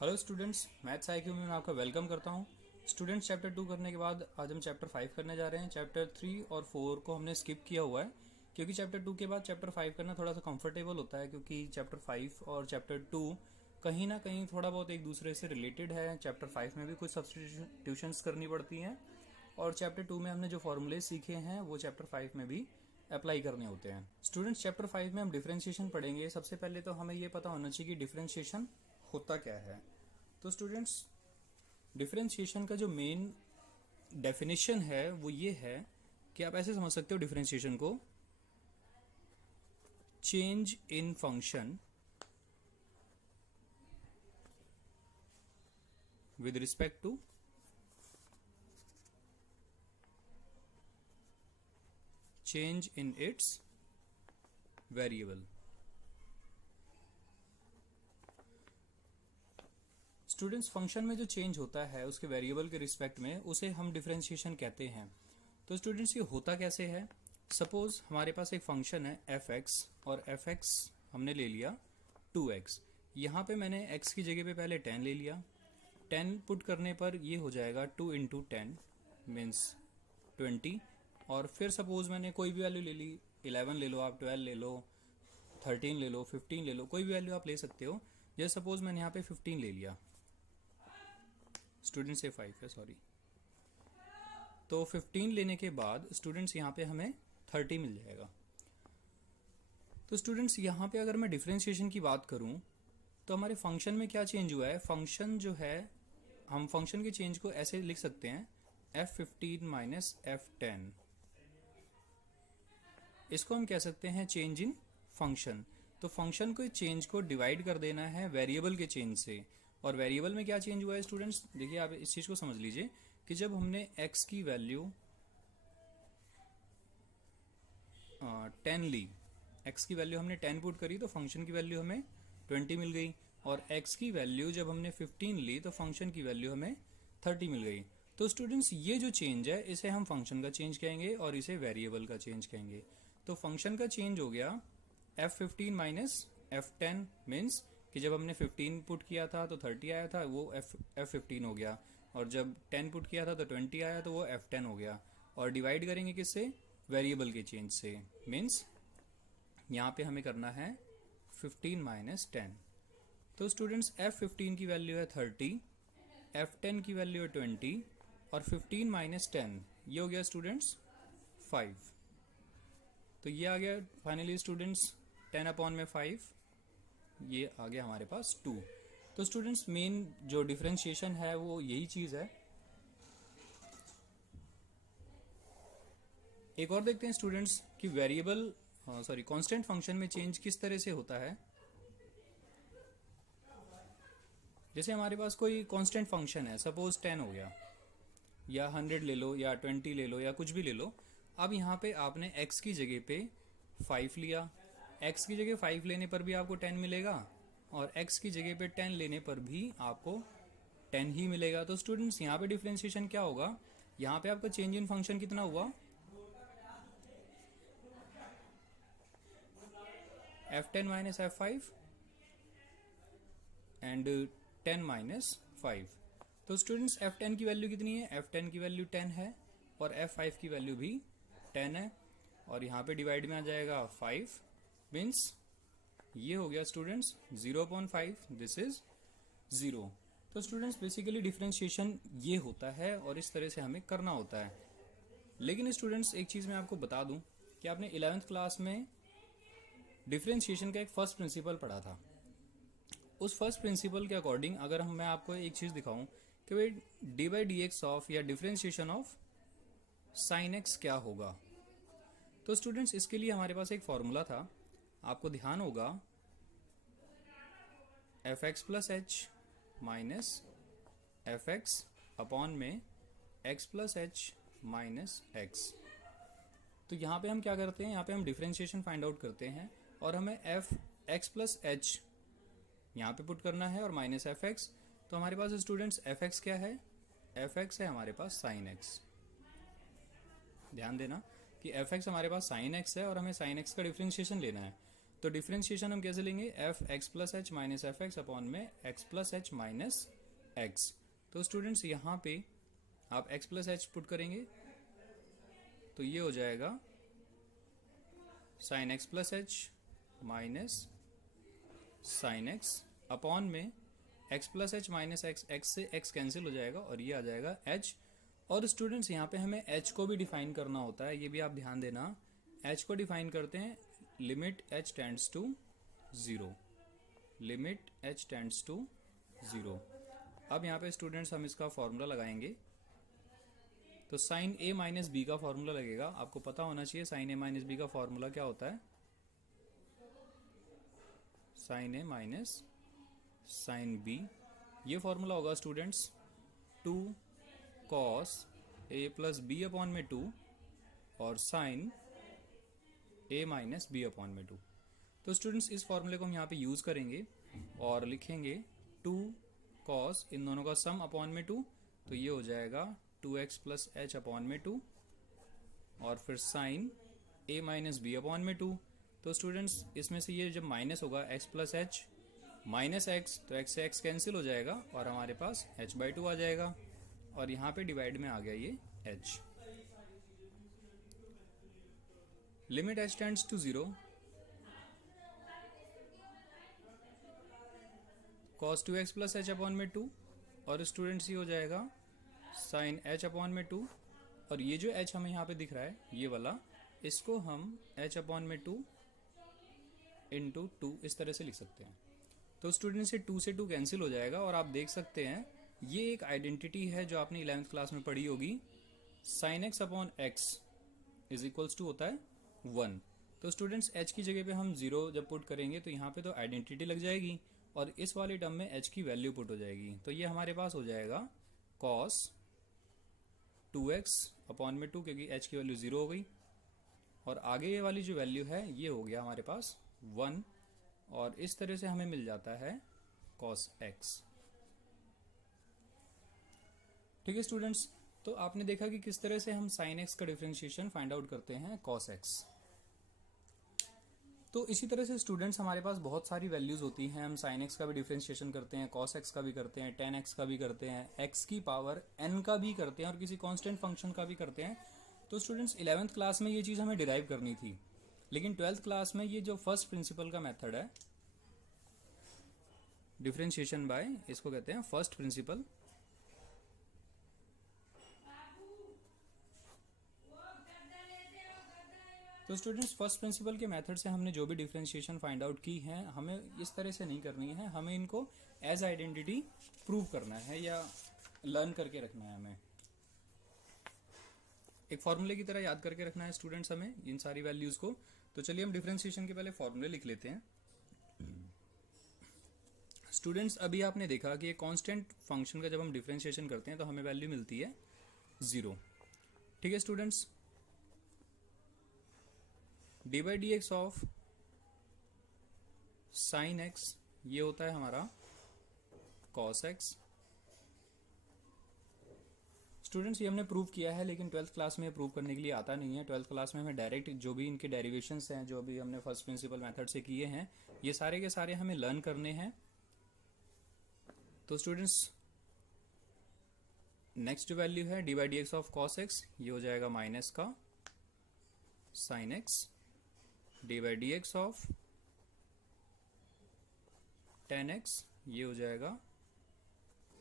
Hello students, maths IQ में मैं आपका वेलकम करता हूं। स्टूडेंट्स, चैप्टर 2 करने के बाद आज हम चैप्टर 5 करने जा रहे हैं। चैप्टर 3 और 4 को हमने स्किप किया हुआ है क्योंकि चैप्टर 2 के बाद चैप्टर 5 करना थोड़ा सा कंफर्टेबल होता है, क्योंकि चैप्टर 5 और चैप्टर 2 कहीं ना कहीं थोड़ा बहुत एक दूसरे से रिलेटेड है। चैप्टर 5 में भी कुछ सब्स्टिट्यूशंस करनी पड़ती हैं और चैप्टर 2 में हमने जो फॉर्मूले सीखे हैं वो चैप्टर 5 में भी अप्लाई करने होते हैं। स्टूडेंट्स, चैप्टर 5 में हम डिफरेंशिएशन पढ़ेंगे। सबसे पहले तो हमें ये पता होना चाहिए कि डिफरेंशिएशन होता क्या है। तो स्टूडेंट्स, डिफरेंशिएशन का जो मेन डेफिनेशन है वो ये है कि आप ऐसे समझ सकते हो डिफरेंशिएशन को, change in function with respect to change in its variable. Students, function में जो चेंज होता है उसके वेरिएबल के रिस्पेक्ट में, उसे हम डिफरेंशिएशन कहते हैं। तो स्टूडेंट्स, ये होता कैसे है? सपोज हमारे पास एक फंक्शन है एफ एक्स और एफ एक्स हमने ले लिया 2x। यहाँ पे मैंने x की जगह पे पहले 10 ले लिया। 10 पुट करने पर ये हो जाएगा 2 इंटू 10 मीन्स 20। और फिर सपोज मैंने कोई भी वैल्यू ले ली, 11 ले लो आप, 12 ले लो, 13 ले लो, 15 ले लो, कोई भी वैल्यू आप ले सकते हो। जैसे सपोज मैंने यहाँ पे 15 ले लिया, स्टूडेंट से 5 है, सॉरी। तो 15 लेने के बाद स्टूडेंट्स यहाँ पे हमें 30 मिल जाएगा। तो स्टूडेंट्स, यहाँ पे अगर मैं डिफरेंशिएशन की बात करूं तो हमारे फंक्शन में क्या चेंज हुआ है? फंक्शन जो है, हम फंक्शन के चेंज को ऐसे लिख सकते हैं f15 माइनस f10। इसको हम कह सकते हैं चेंज इन फंक्शन। तो फंक्शन को चेंज को डिवाइड कर देना है वेरिएबल के चेंज से। और वेरिएबल में क्या चेंज हुआ है स्टूडेंट्स? देखिए, आप इस चीज को समझ लीजिए कि जब हमने x की वैल्यू 10 ली, x की वैल्यू हमने 10 पुट करी तो फंक्शन की वैल्यू हमें 20 मिल गई। और x की वैल्यू जब हमने 15 ली तो फंक्शन की वैल्यू हमें 30 मिल गई। तो स्टूडेंट्स, ये जो चेंज है इसे हम फंक्शन का चेंज कहेंगे और इसे वेरिएबल का चेंज कहेंगे। तो फंक्शन का चेंज हो गया f15 माइनस f10 मीन्स कि जब हमने 15 पुट किया था तो 30 आया था, वो f15 हो गया। और जब 10 पुट किया था तो 20 आया तो वो f10 हो गया। और डिवाइड करेंगे किससे? वेरिएबल के चेंज से। मीन्स यहाँ पे हमें करना है 15 माइनस 10। तो स्टूडेंट्स, f15 की वैल्यू है 30, f10 की वैल्यू है 20 और 15 माइनस 10 ये हो गया स्टूडेंट्स 5। तो ये आ गया फाइनली स्टूडेंट्स 10 अपॉन में 5, ये आ गया हमारे पास 2। तो स्टूडेंट्स, मेन जो डिफरेंशिएशन है वो यही चीज है। एक और देखते हैं स्टूडेंट्स कि वेरिएबल कांस्टेंट फंक्शन में चेंज किस तरह से होता है। जैसे हमारे पास कोई कांस्टेंट फंक्शन है, सपोज 10 हो गया, या 100 ले लो, या 20 ले लो, या कुछ भी ले लो। अब यहाँ पे आपने x की जगह पे 5 लिया। x की जगह 5 लेने पर भी आपको 10 मिलेगा और x की जगह पे 10 लेने पर भी आपको 10 ही मिलेगा। तो स्टूडेंट्स, यहाँ पे डिफरेंशिएशन क्या होगा? यहाँ पे आपका चेंज इन फंक्शन कितना हुआ? f10 minus f5 and 10 minus 5। तो स्टूडेंट्स, f10 की वैल्यू कितनी है? f10 की वैल्यू 10 है और f5 की वैल्यू भी 10 है। और यहाँ पे डिवाइड में आ जाएगा 5 मीन्स ये हो गया स्टूडेंट्स 0.5, दिस इज 0। तो स्टूडेंट्स, बेसिकली डिफरेंशिएशन ये होता है और इस तरह से हमें करना होता है। लेकिन स्टूडेंट्स, एक चीज मैं आपको बता दूं कि आपने 11th क्लास में डिफरेंशिएशन का एक फर्स्ट प्रिंसिपल पढ़ा था। उस फर्स्ट प्रिंसिपल के अकॉर्डिंग अगर मैं आपको एक चीज दिखाऊं कि भाई D by D x of या डिफरेंशिएशन ऑफ साइन एक्स क्या होगा, तो स्टूडेंट्स, इसके लिए हमारे पास एक फॉर्मूला था, आपको ध्यान होगा, F X plus H minus F X upon में X plus H minus X. तो यहाँ पे हम क्या करते हैं? यहाँ पे हम डिफरेंशिएशन फाइंड आउट करते हैं और हमें एफ एक्स प्लस एच यहाँ पे पुट करना है और माइनस एफ एक्स। तो हमारे पास स्टूडेंट्स एफ एक्स क्या है? एफ एक्स है हमारे पास साइन एक्स। ध्यान देना कि एफ एक्स हमारे पास साइन एक्स है और हमें साइन एक्स का डिफरेंशिएशन लेना है। तो डिफ्रेंशिएशन हम कैसे लेंगे, F X plus H minus F X upon में X plus H minus X. तो स्टूडेंट्स यहाँ पे आप एक्स प्लस एच पुट करेंगे तो ये हो जाएगा sine x plus H minus sine x upon में X plus H minus X, X से एक्स कैंसिल हो जाएगा और ये आ जाएगा एच। और स्टूडेंट्स यहाँ पे हमें एच को भी डिफाइन करना होता है, ये भी आप ध्यान देना। एच को डिफाइन करते हैं limit h tends to zero, limit h tends to zero. अब यहाँ पे स्टूडेंट्स हम इसका फॉर्मूला लगाएंगे, तो साइन ए माइनस बी का फॉर्मूला लगेगा। आपको पता होना चाहिए साइन ए माइनस बी का फॉर्मूला क्या होता है, sine a minus sine b. ये फॉर्मूला होगा students 2 cos a plus b upon में 2 और sine a minus b upon में 2। तो स्टूडेंट्स इस फॉर्मूले को हम यहाँ पे यूज करेंगे और लिखेंगे 2 कॉस, इन दोनों का सम अपॉन में 2, तो ये हो जाएगा 2x प्लस एच अपॉन में 2 और फिर sign a minus b upon में 2। तो स्टूडेंट्स इसमें से ये जब माइनस होगा x plus H minus X, तो x से x कैंसिल हो जाएगा और हमारे पास h/2 आ जाएगा और यहाँ पे डिवाइड में आ गया ये h। Limit h tends to 0, cos 2x plus h upon में 2 और स्टूडेंट्स ये हो जाएगा साइन h अपॉन में 2 और ये जो h हमें यहाँ पे दिख रहा है ये वाला, इसको हम h अपॉन में 2 इंटू 2 इस तरह से लिख सकते हैं। तो स्टूडेंट्स से 2 से 2 कैंसिल हो जाएगा और आप देख सकते हैं ये एक आइडेंटिटी है जो आपने 11th क्लास में पढ़ी होगी, sine x upon x is equals to होता है 1। तो स्टूडेंट्स h की जगह पे हम 0 जब पुट करेंगे तो यहाँ पे तो आइडेंटिटी लग जाएगी और इस वाले टर्म में h की वैल्यू पुट हो जाएगी। तो ये हमारे पास हो जाएगा cos 2x अपॉन में 2 क्योंकि h की वैल्यू 0 हो गई और आगे ये वाली जो वैल्यू है ये हो गया हमारे पास 1 और इस तरह से हमें मिल जाता है cos x। ठीक है स्टूडेंट्स, तो आपने देखा कि किस तरह से हम sin x का डिफरेंशिएशन फाइंड आउट करते हैं cos x। तो इसी तरह से स्टूडेंट्स हमारे पास बहुत सारी वैल्यूज होती हैं, हम sin x का भी डिफरेंशिएशन करते हैं, cos x का भी करते हैं, tan x का भी करते हैं, x की पावर n का भी करते हैं और किसी कांस्टेंट फंक्शन का भी करते हैं। तो स्टूडेंट्स 11th क्लास में ये चीज़ हमें डिराइव करनी थी, लेकिन 12th क्लास में ये जो फर्स्ट प्रिंसिपल का मेथड है डिफरेंशिएशन बाय, इसको कहते हैं फर्स्ट प्रिंसिपल। तो स्टूडेंट्स फर्स्ट प्रिंसिपल के मेथड से हमने जो भी डिफरेंशिएशन फाइंड आउट की है हमें इस तरह से नहीं करनी है, हमें इनको एज आइडेंटिटी प्रूव करना है या लर्न करके रखना है। हमें एक फॉर्मूले की तरह याद करके रखना है स्टूडेंट्स हमें इन सारी वैल्यूज को। तो चलिए हम डिफरेंशिएशन के पहले फॉर्मूले लिख लेते हैं। स्टूडेंट्स अभी आपने देखा कि एक कांस्टेंट फंक्शन का जब हम डिफरेंशिएशन करते हैं तो हमें वैल्यू मिलती है 0। ठीक है students, D by D x of sine x ये होता है हमारा कॉस एक्स। स्टूडेंट्स ये हमने प्रूव किया है लेकिन 12th क्लास में प्रूव करने के लिए आता नहीं है। 12th क्लास में हमें डायरेक्ट जो भी इनके डेरिवेशंस हैं जो भी हमने फर्स्ट प्रिंसिपल मेथड से किए हैं ये सारे के सारे हमें लर्न करने हैं। तो स्टूडेंट्स नेक्स्ट जो वैल्यू है d by D x of cos x ये हो जाएगा माइनस का sine x, d by D x of tan x ये हो जाएगा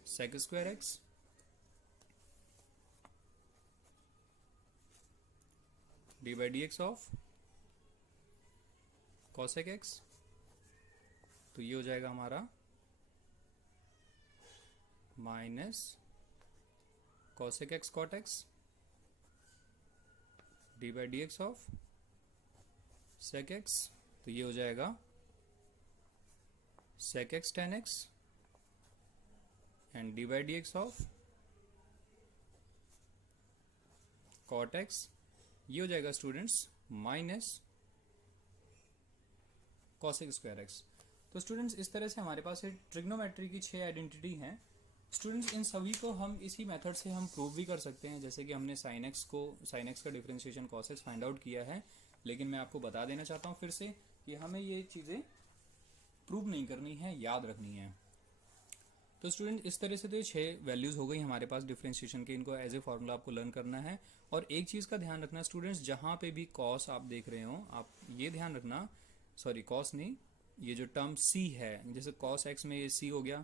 sec square x, d by D x of cosec x तो ये हो जाएगा हमारा minus cosec x cot x, d by D x of sec x तो ये हो जाएगा sec x tan x and d by D x of cot x ये हो जाएगा students minus cosec square x. तो स्टूडेंट्स इस तरह से हमारे पास ट्रिग्नोमेट्री की 6 आइडेंटिटी हैं। स्टूडेंट्स इन सभी को हम इसी मेथड से हम प्रूव भी कर सकते हैं, जैसे कि हमने साइन एक्स का differentiation cos x find out किया है। लेकिन मैं आपको बता देना चाहता हूँ फिर से कि हमें ये चीज़ें प्रूव नहीं करनी है, याद रखनी है। तो स्टूडेंट इस तरह से तो ये 6 वैल्यूज़ हो गई हमारे पास डिफरेंशिएशन के, इनको एज ए फॉर्मूला आपको लर्न करना है। और एक चीज़ का ध्यान रखना स्टूडेंट्स, जहाँ पे भी कॉस आप देख रहे हो आप ये ध्यान रखना, सॉरी कॉस नहीं, ये जो टर्म सी है, जैसे कॉस एक्स में ये सी हो गया,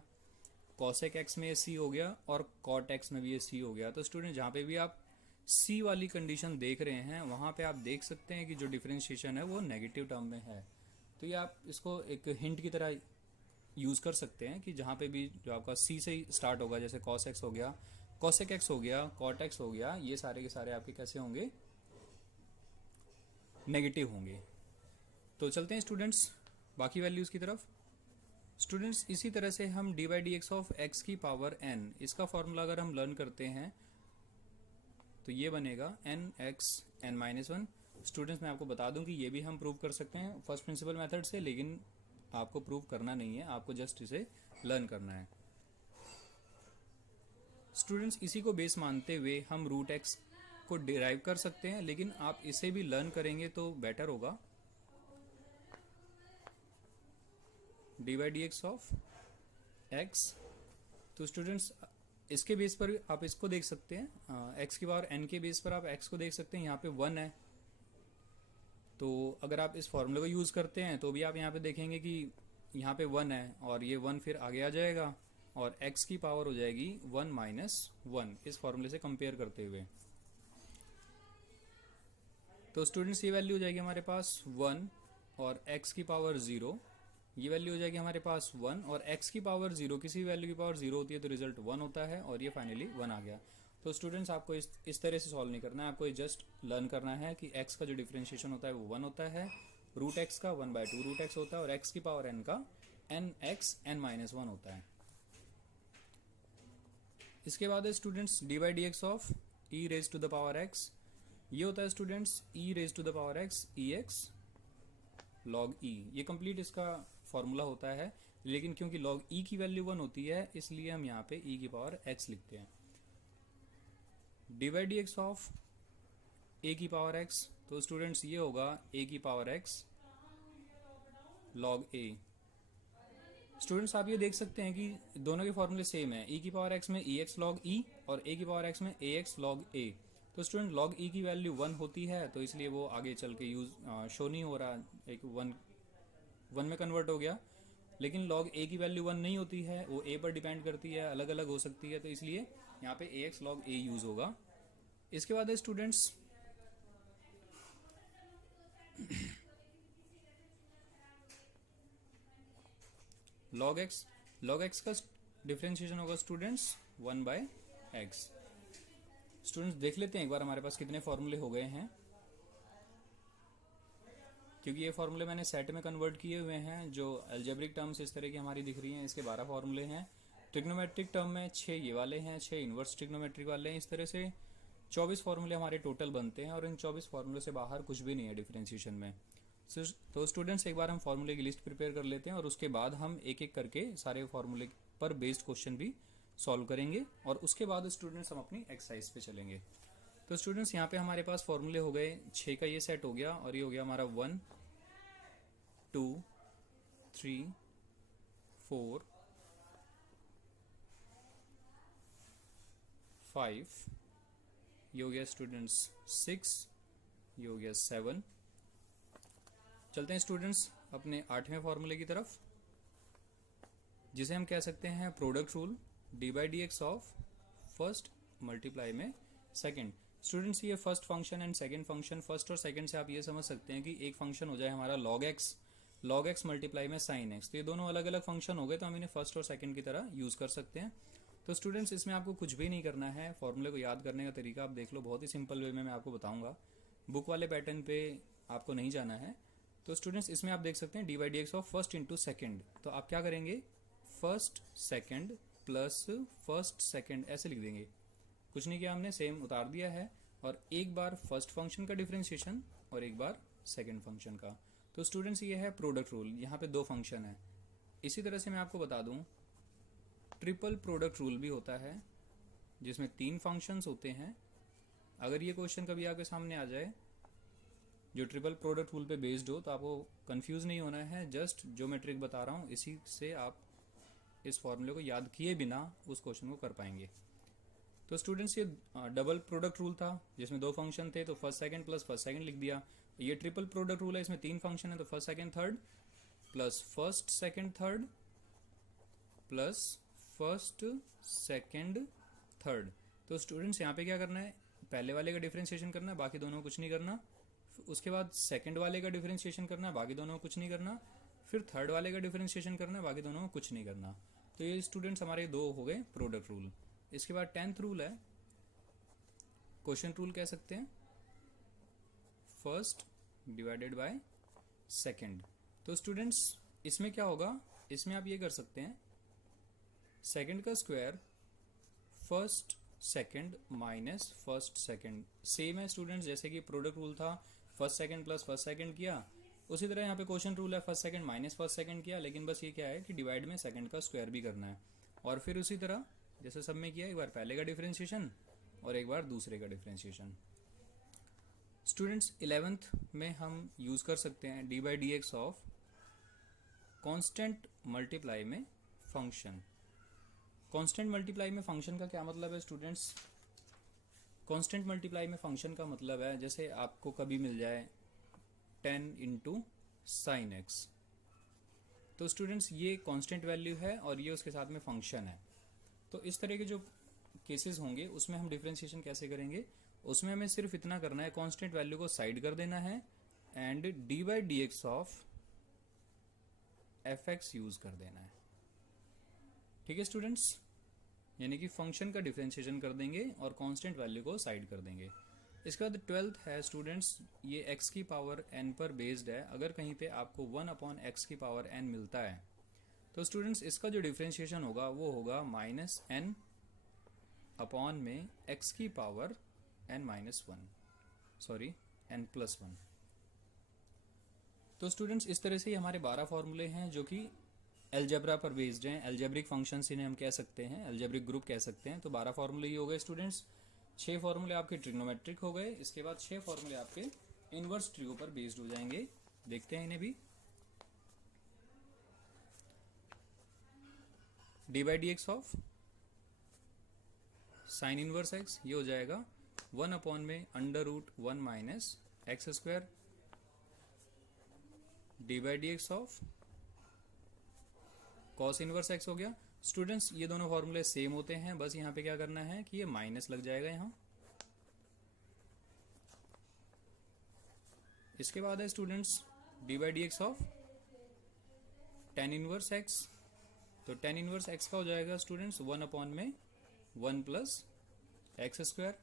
कॉसेक एक्स में ये सी हो गया और कॉट एक्स में भी ये सी हो गया। तो स्टूडेंट जहाँ पे भी आप सी वाली कंडीशन देख रहे हैं वहाँ पे आप देख सकते हैं कि जो डिफरेंशिएशन है वो नेगेटिव टर्म में है। तो ये आप इसको एक हिंट की तरह यूज़ कर सकते हैं कि जहाँ पे भी जो आपका सी से ही स्टार्ट होगा, जैसे कॉस एक्स हो गया, कॉसेक एक्स हो गया, कॉट एक्स हो गया, ये सारे के सारे आपके कैसे होंगे, नेगेटिव होंगे। तो चलते हैं स्टूडेंट्स बाकी वैल्यूज़ की तरफ। स्टूडेंट्स इसी तरह से हम d by D x of x की पावर एन, इसका फॉर्मूला अगर हम लर्न करते हैं तो ये बनेगा n x n minus one. Students मैं आपको बता दूं कि ये भी हम प्रूव कर सकते हैं फर्स्ट प्रिंसिपल मेथड से, लेकिन आपको प्रूव करना नहीं है, आपको जस्ट इसे लर्न करना है। स्टूडेंट्स इसी को बेस मानते हुए हम रूट एक्स को डिराइव कर सकते हैं, लेकिन आप इसे भी लर्न करेंगे तो बेटर होगा। D by D x of x, तो स्टूडेंट्स इसके बेस पर आप इसको देख सकते हैं, एक्स की पावर एन के बेस पर आप एक्स को देख सकते हैं, यहाँ पे 1 है। तो अगर आप इस फॉर्मूले को यूज़ करते हैं तो भी आप यहाँ पे देखेंगे कि यहाँ पे 1 है और ये 1 फिर आगे आ जाएगा और x की पावर हो जाएगी 1 माइनस 1, इस फॉर्मूले से कंपेयर करते हुए। तो स्टूडेंट्स ये वैल्यू हो जाएगी हमारे पास 1 और x की पावर 0, ये वैल्यू हो जाएगी हमारे पास 1 और x की पावर 0, किसी वैल्यू की पावर 0 होती है तो रिजल्ट 1 होता है और ये फाइनली 1 आ गया। तो स्टूडेंट्स आपको इस तरह से सॉल्व नहीं करना है, आपको जस्ट लर्न करना है कि x का जो डिफरेंशिएशन होता है वो 1 होता है, रूट एक्स का 1/2 रूट एक्स होता है और x की पावर n का n x n माइनस 1 होता है। इसके बाद है students D by D x of E raise to the power x, ये होता है students E raise to the power x E X log E, ये कंप्लीट इसका फॉर्मूला होता है, लेकिन क्योंकि लॉग ई की वैल्यू 1 होती है इसलिए हम यहाँ पे ई की पावर x लिखते हैं। D by D x of A की पावर x, तो स्टूडेंट्स ये होगा ए की power x log A. Students आप ये देख सकते हैं कि दोनों के फॉर्मूले सेम है, ई की पावर x में ई एक्स लॉग ई और ए की पावर x में ए एक्स लॉग ए। तो स्टूडेंट लॉग ई की वैल्यू 1 होती है तो इसलिए वो आगे चल के शो नहीं हो रहा, एक 1 में कन्वर्ट हो गया, लेकिन लॉग ए की वैल्यू 1 नहीं होती है, वो ए पर डिपेंड करती है, अलग अलग हो सकती है, तो इसलिए यहाँ पे ए एक्स लॉग ए यूज होगा। इसके बाद है स्टूडेंट्स लॉग एक्स का डिफरेंशिएशन होगा स्टूडेंट्स 1/x। स्टूडेंट्स देख लेते हैं एक बार हमारे पास कितने फॉर्मूले हो गए हैं, क्योंकि ये फॉर्मूले मैंने सेट में कन्वर्ट किए हुए हैं। जो अलजेब्रिक टर्म्स इस तरह की हमारी दिख रही हैं इसके 12 फॉर्मूले हैं, ट्रिग्नोमेट्रिक टर्म में 6 ये वाले हैं, 6 इन्वर्स ट्रिग्नोमेट्रिक वाले हैं, इस तरह से 24 फॉर्मूले हमारे टोटल बनते हैं और इन 24 फॉर्मूले से बाहर कुछ भी नहीं है डिफरेंशिएशन में। तो स्टूडेंट्स एक बार हम फॉर्मूले की लिस्ट प्रिपेयर कर लेते हैं और उसके बाद हम एक एक करके सारे फॉर्मूले पर बेस्ड क्वेश्चन भी सॉल्व करेंगे और उसके बाद स्टूडेंट्स हम अपनी एक्सरसाइज पे चलेंगे। तो स्टूडेंट्स यहाँ पे हमारे पास फॉर्मूले हो गए 6 का, ये सेट हो गया और ये हो गया हमारा 1 2 3 4 5, ये हो गया स्टूडेंट्स 6, ये हो गया 7। चलते हैं स्टूडेंट्स अपने 8वें फॉर्मूले की तरफ, जिसे हम कह सकते हैं product rule, D by D x of first multiply में सेकंड। स्टूडेंट्स ये first function and second function, first और सेकंड से आप ये समझ सकते हैं कि एक फंक्शन हो जाए हमारा लॉग एक्स मल्टीप्लाई में साइन एक्स, तो ये दोनों अलग अलग फंक्शन हो गए तो हम इन्हें फर्स्ट और सेकंड की तरह यूज़ कर सकते हैं। तो स्टूडेंट्स इसमें आपको कुछ भी नहीं करना है, फॉर्मूले को याद करने का तरीका आप देख लो, बहुत ही सिंपल वे में मैं आपको बताऊंगा, बुक वाले पैटर्न पे आपको नहीं जाना है। तो स्टूडेंट्स इसमें आप देख सकते हैं D by D x of first into second, तो आप क्या करेंगे first second plus first second ऐसे लिख देंगे, कुछ नहीं किया हमने, सेम उतार दिया है और एक बार फर्स्ट फंक्शन का डिफरेंशिएशन और एक बार सेकेंड फंक्शन का। तो स्टूडेंट्स ये है प्रोडक्ट रूल, यहाँ पे 2 फंक्शन है। इसी तरह से मैं आपको बता दूं ट्रिपल प्रोडक्ट रूल भी होता है जिसमें 3 फंक्शंस होते हैं। अगर ये क्वेश्चन कभी आपके सामने आ जाए जो ट्रिपल प्रोडक्ट रूल पे बेस्ड हो, तो आपको कंफ्यूज नहीं होना है। जस्ट जो मैं ट्रिक बता रहा हूँ इसी से आप इस फॉर्मूले को याद किए बिना उस क्वेश्चन को कर पाएंगे। तो स्टूडेंट्स ये डबल प्रोडक्ट रूल था जिसमें दो फंक्शन थे, तो first second plus first second लिख दिया। ये ट्रिपल प्रोडक्ट रूल है, इसमें तीन फंक्शन है, तो first second third plus first second third plus first second third. तो स्टूडेंट्स यहाँ पे क्या करना है, पहले वाले का डिफरेंशिएशन करना है, बाकी दोनों को कुछ नहीं करना। उसके बाद सेकंड वाले का डिफरेंशिएशन करना है, बाकी दोनों को कुछ नहीं करना। फिर थर्ड वाले का डिफरेंशिएशन करना है, बाकी दोनों को कुछ नहीं करना। तो ये स्टूडेंट्स हमारे दो हो गए प्रोडक्ट रूल। इसके बाद 10th रूल है, क्वेश्चन रूल कह सकते हैं, फर्स्ट डिवाइडेड बाय सेकंड। तो स्टूडेंट्स इसमें क्या होगा, इसमें आप ये कर सकते हैं, सेकंड का square first second minus first second. Same है स्टूडेंट्स, जैसे कि प्रोडक्ट रूल था first second plus first second किया, उसी तरह यहाँ पे क्वेश्चन रूल है first second minus first second किया, लेकिन बस ये क्या है कि डिवाइड में सेकंड का स्क्वायर भी करना है। और फिर उसी तरह जैसे सब में किया, एक बार पहले का डिफरेंशिएशन और एक बार दूसरे का डिफरेंशिएशन। स्टूडेंट्स 11th में हम यूज कर सकते हैं D by D x of constant multiply में फंक्शन। कॉन्स्टेंट मल्टीप्लाई में फंक्शन का क्या मतलब है स्टूडेंट्स, कॉन्स्टेंट मल्टीप्लाई में फंक्शन का मतलब है जैसे आपको कभी मिल जाए 10 इंटू साइन एक्स, तो स्टूडेंट्स ये कांस्टेंट वैल्यू है और ये उसके साथ में फंक्शन है। तो इस तरह के जो केसेस होंगे उसमें हम डिफरेंशिएशन कैसे करेंगे, उसमें हमें सिर्फ इतना करना है, कांस्टेंट वैल्यू को साइड कर देना है and d by D x of F x use कर देना है। ठीक है स्टूडेंट्स, यानी कि फंक्शन का डिफरेंशिएशन कर देंगे और कांस्टेंट वैल्यू को साइड कर देंगे। इसके बाद 12th है स्टूडेंट्स, ये x की पावर n पर बेस्ड है। अगर कहीं पे आपको 1 अपॉन एक्स की पावर n मिलता है तो स्टूडेंट्स इसका जो डिफरेंशिएशन होगा वो होगा माइनस n अपॉन में x की power n minus 1, sorry n plus 1। तो स्टूडेंट्स इस तरह से ही हमारे 12 फॉर्मूले हैं जो कि एल्जेब्रा पर बेस्ड हैं, एल्जेब्रिक फंक्शंस इन्हें हम कह सकते हैं, एल्जेब्रिक ग्रुप कह सकते हैं। तो 12 फॉर्मूले ही हो गए स्टूडेंट्स। 6 फॉर्मूले आपके ट्रिग्नोमेट्रिक हो गए, इसके बाद 6 फॉर्मूले आपके इनवर्स ट्रिगो पर बेस्ड हो जाएंगे। देखते हैं इन्हें भी। D by D x of sine inverse x, ये हो जाएगा 1 अपॉन में under root 1 minus x square. D by D x of cos inverse x हो गया। स्टूडेंट्स ये दोनों फॉर्मूले सेम होते हैं, बस यहाँ पे क्या करना है कि ये माइनस लग जाएगा यहाँ। इसके बाद है students D by D x of tan inverse x. तो टेन इनवर्स एक्स का हो जाएगा स्टूडेंट्स 1 अपॉन में 1 प्लस एक्स स्क्वायर।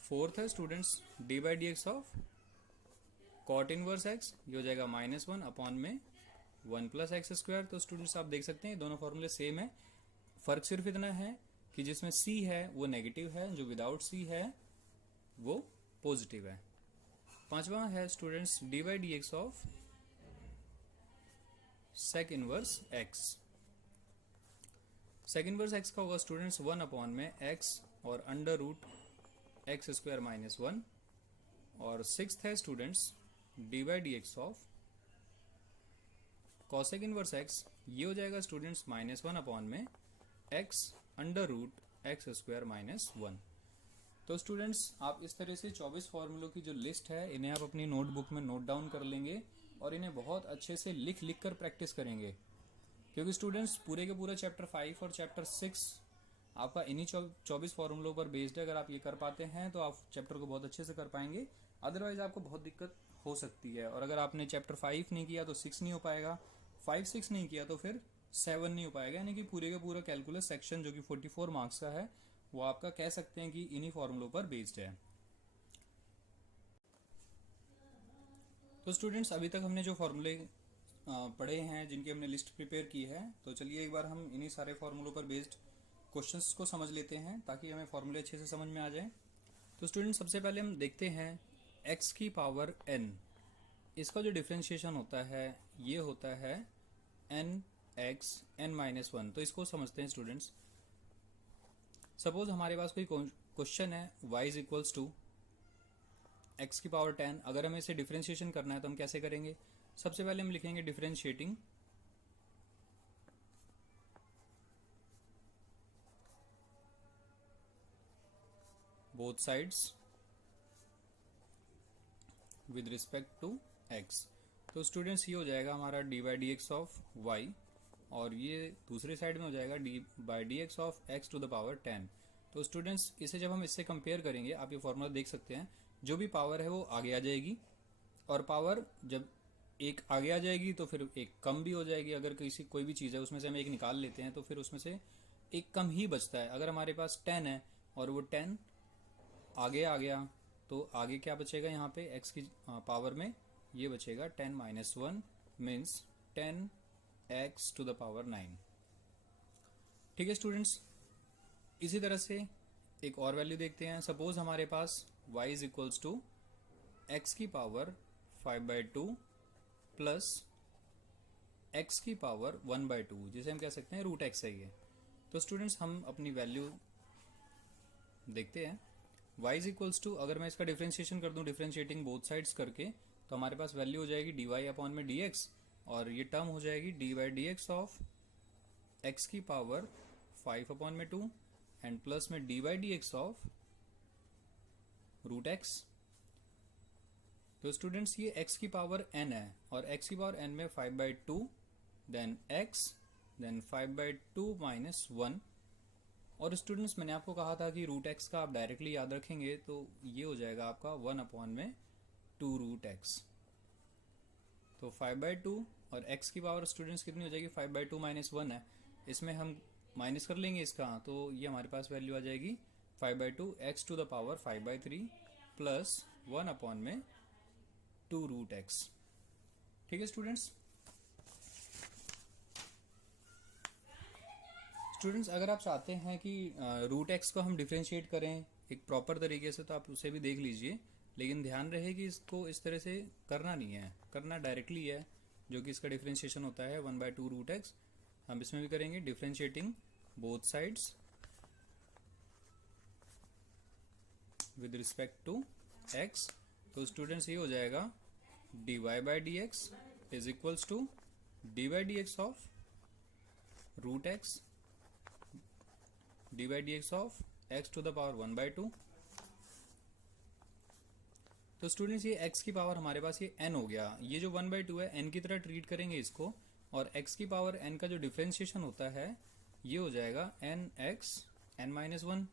फोर्थ है students D by D x of cot inverse x, ये हो जाएगा -1 अपॉन में 1 प्लस एक्स स्क्वायर। तो स्टूडेंट्स आप देख सकते हैं दोनों फॉर्मूले सेम है, फर्क सिर्फ इतना है कि जिसमें c है वो नेगेटिव है, जो विदाउट c है वो पॉजिटिव है। पांचवा है students D by D x of sec inverse x. Sec inverse x का होगा स्टूडेंट्स 1 अपॉन में x और under root x square minus 1। और सिक्स्थ है students D by D x of cosec inverse x, ये हो जाएगा स्टूडेंट्स -1 अपॉन में x under root x square minus 1। तो स्टूडेंट्स आप इस तरह से 24 फॉर्मूलों की जो लिस्ट है इन्हें आप अपनी नोटबुक में नोट डाउन कर लेंगे और इन्हें बहुत अच्छे से लिख लिख कर प्रैक्टिस करेंगे, क्योंकि स्टूडेंट्स पूरे के पूरा चैप्टर 5 और चैप्टर 6 आपका इन्हीं 24 फॉर्मूलों पर बेस्ड है। अगर आप ये कर पाते हैं तो आप चैप्टर को बहुत अच्छे से कर पाएंगे, अदरवाइज आपको बहुत दिक्कत हो सकती है। और अगर आपने चैप्टर 5 नहीं किया तो 6 नहीं हो पाएगा, 5-6 नहीं किया तो फिर 7 नहीं हो पाएगा। यानी कि पूरे का पूरा कैलकुलस सेक्शन जो कि 44 मार्क्स का है वो आपका कह सकते हैं कि इन्हीं फॉर्मूलों पर बेस्ड है। तो स्टूडेंट्स अभी तक हमने जो फॉर्मूले पढ़े हैं, जिनकी हमने लिस्ट प्रिपेयर की है, तो चलिए एक बार हम इन्हीं सारे फॉर्मूलों पर बेस्ड क्वेश्चंस को समझ लेते हैं ताकि हमें फॉर्मूले अच्छे से समझ में आ जाए। तो स्टूडेंट्स सबसे पहले हम देखते हैं x की पावर n, इसका जो डिफरेंशिएशन होता है ये होता है n(x) n-1। तो इसको समझते हैं स्टूडेंट्स। सपोज हमारे पास कोई क्वेश्चन है y is equals to x की पावर 10। अगर हमें इसे डिफ्रेंशिएशन करना है तो हम कैसे करेंगे? सबसे पहले हम लिखेंगे differentiating both sides with respect to x। तो स्टूडेंट्स ये हो जाएगा हमारा d by D x of y, और ये दूसरे साइड में हो जाएगा d by D x of x to the power 10। तो स्टूडेंट्स इसे जब हम इससे कंपेयर करेंगे, आप ये फॉर्मूला देख सकते हैं, जो भी पावर है वो आगे आ जाएगी, और पावर जब एक आगे आ जाएगी तो फिर एक कम भी हो जाएगी। अगर कोई भी चीज़ है उसमें से हम एक निकाल लेते हैं तो फिर उसमें से एक कम ही बचता है। अगर हमारे पास 10 है और वो 10 आगे आ गया तो आगे क्या बचेगा? यहाँ पे x की पावर में ये बचेगा 10 minus 1 means 10x to the power 9। ठीक है स्टूडेंट्स, इसी तरह से एक और वैल्यू देखते हैं। सपोज हमारे पास y is equals to x की पावर 5/2 प्लस x की पावर 1/2, जिसे हम कह सकते हैं रूट एक्स है ये। तो स्टूडेंट्स हम अपनी वैल्यू देखते हैं। y इज इक्वल्स टू, अगर मैं इसका डिफ्रेंशिएशन कर दूं डिफ्रेंशिएटिंग बोथ साइड्स करके, तो हमारे पास वैल्यू हो जाएगी dy अपॉन में dx, और ये टर्म हो जाएगी dy by D x of x की पावर 5/2 एंड प्लस में dy by D x of root x. तो स्टूडेंट्स ये x की पावर n है, और x की पावर n में 5/2 देन x देन 5/2 माइनस 1। और स्टूडेंट्स मैंने आपको कहा था कि रूट एक्स का आप डायरेक्टली याद रखेंगे तो ये हो जाएगा आपका 1 अपॉन में 2 रूट एक्स। तो 5/2 और x की पावर स्टूडेंट्स कितनी हो जाएगी? 5/2 माइनस 1 है, इसमें हम माइनस कर लेंगे इसका, तो ये हमारे पास वैल्यू आ जाएगी 5/2 x to the power 5/3 plus 1 upon में 2 रूट एक्स। ठीक है स्टूडेंट्स, अगर आप चाहते हैं कि रूट एक्स को हम डिफ्रेंशिएट करें एक प्रॉपर तरीके से तो आप उसे भी देख लीजिए, लेकिन ध्यान रहे कि इसको इस तरह से करना नहीं है, करना डायरेक्टली है, जो कि इसका डिफ्रेंशिएशन होता है 1/2 रूट एक्स। हम इसमें भी करेंगे differentiating both sides with respect to x. तो स्टूडेंट्स ये हो जाएगा dy by D x is equals to d by D x of root x d by D x of x to the power 1/2। तो students ये x की power हमारे पास ये n हो गया, ये जो 1/2 है n की तरह ट्रीट करेंगे इसको, और x की पावर n का जो डिफ्रेंशिएशन होता है ये हो जाएगा nx n-1।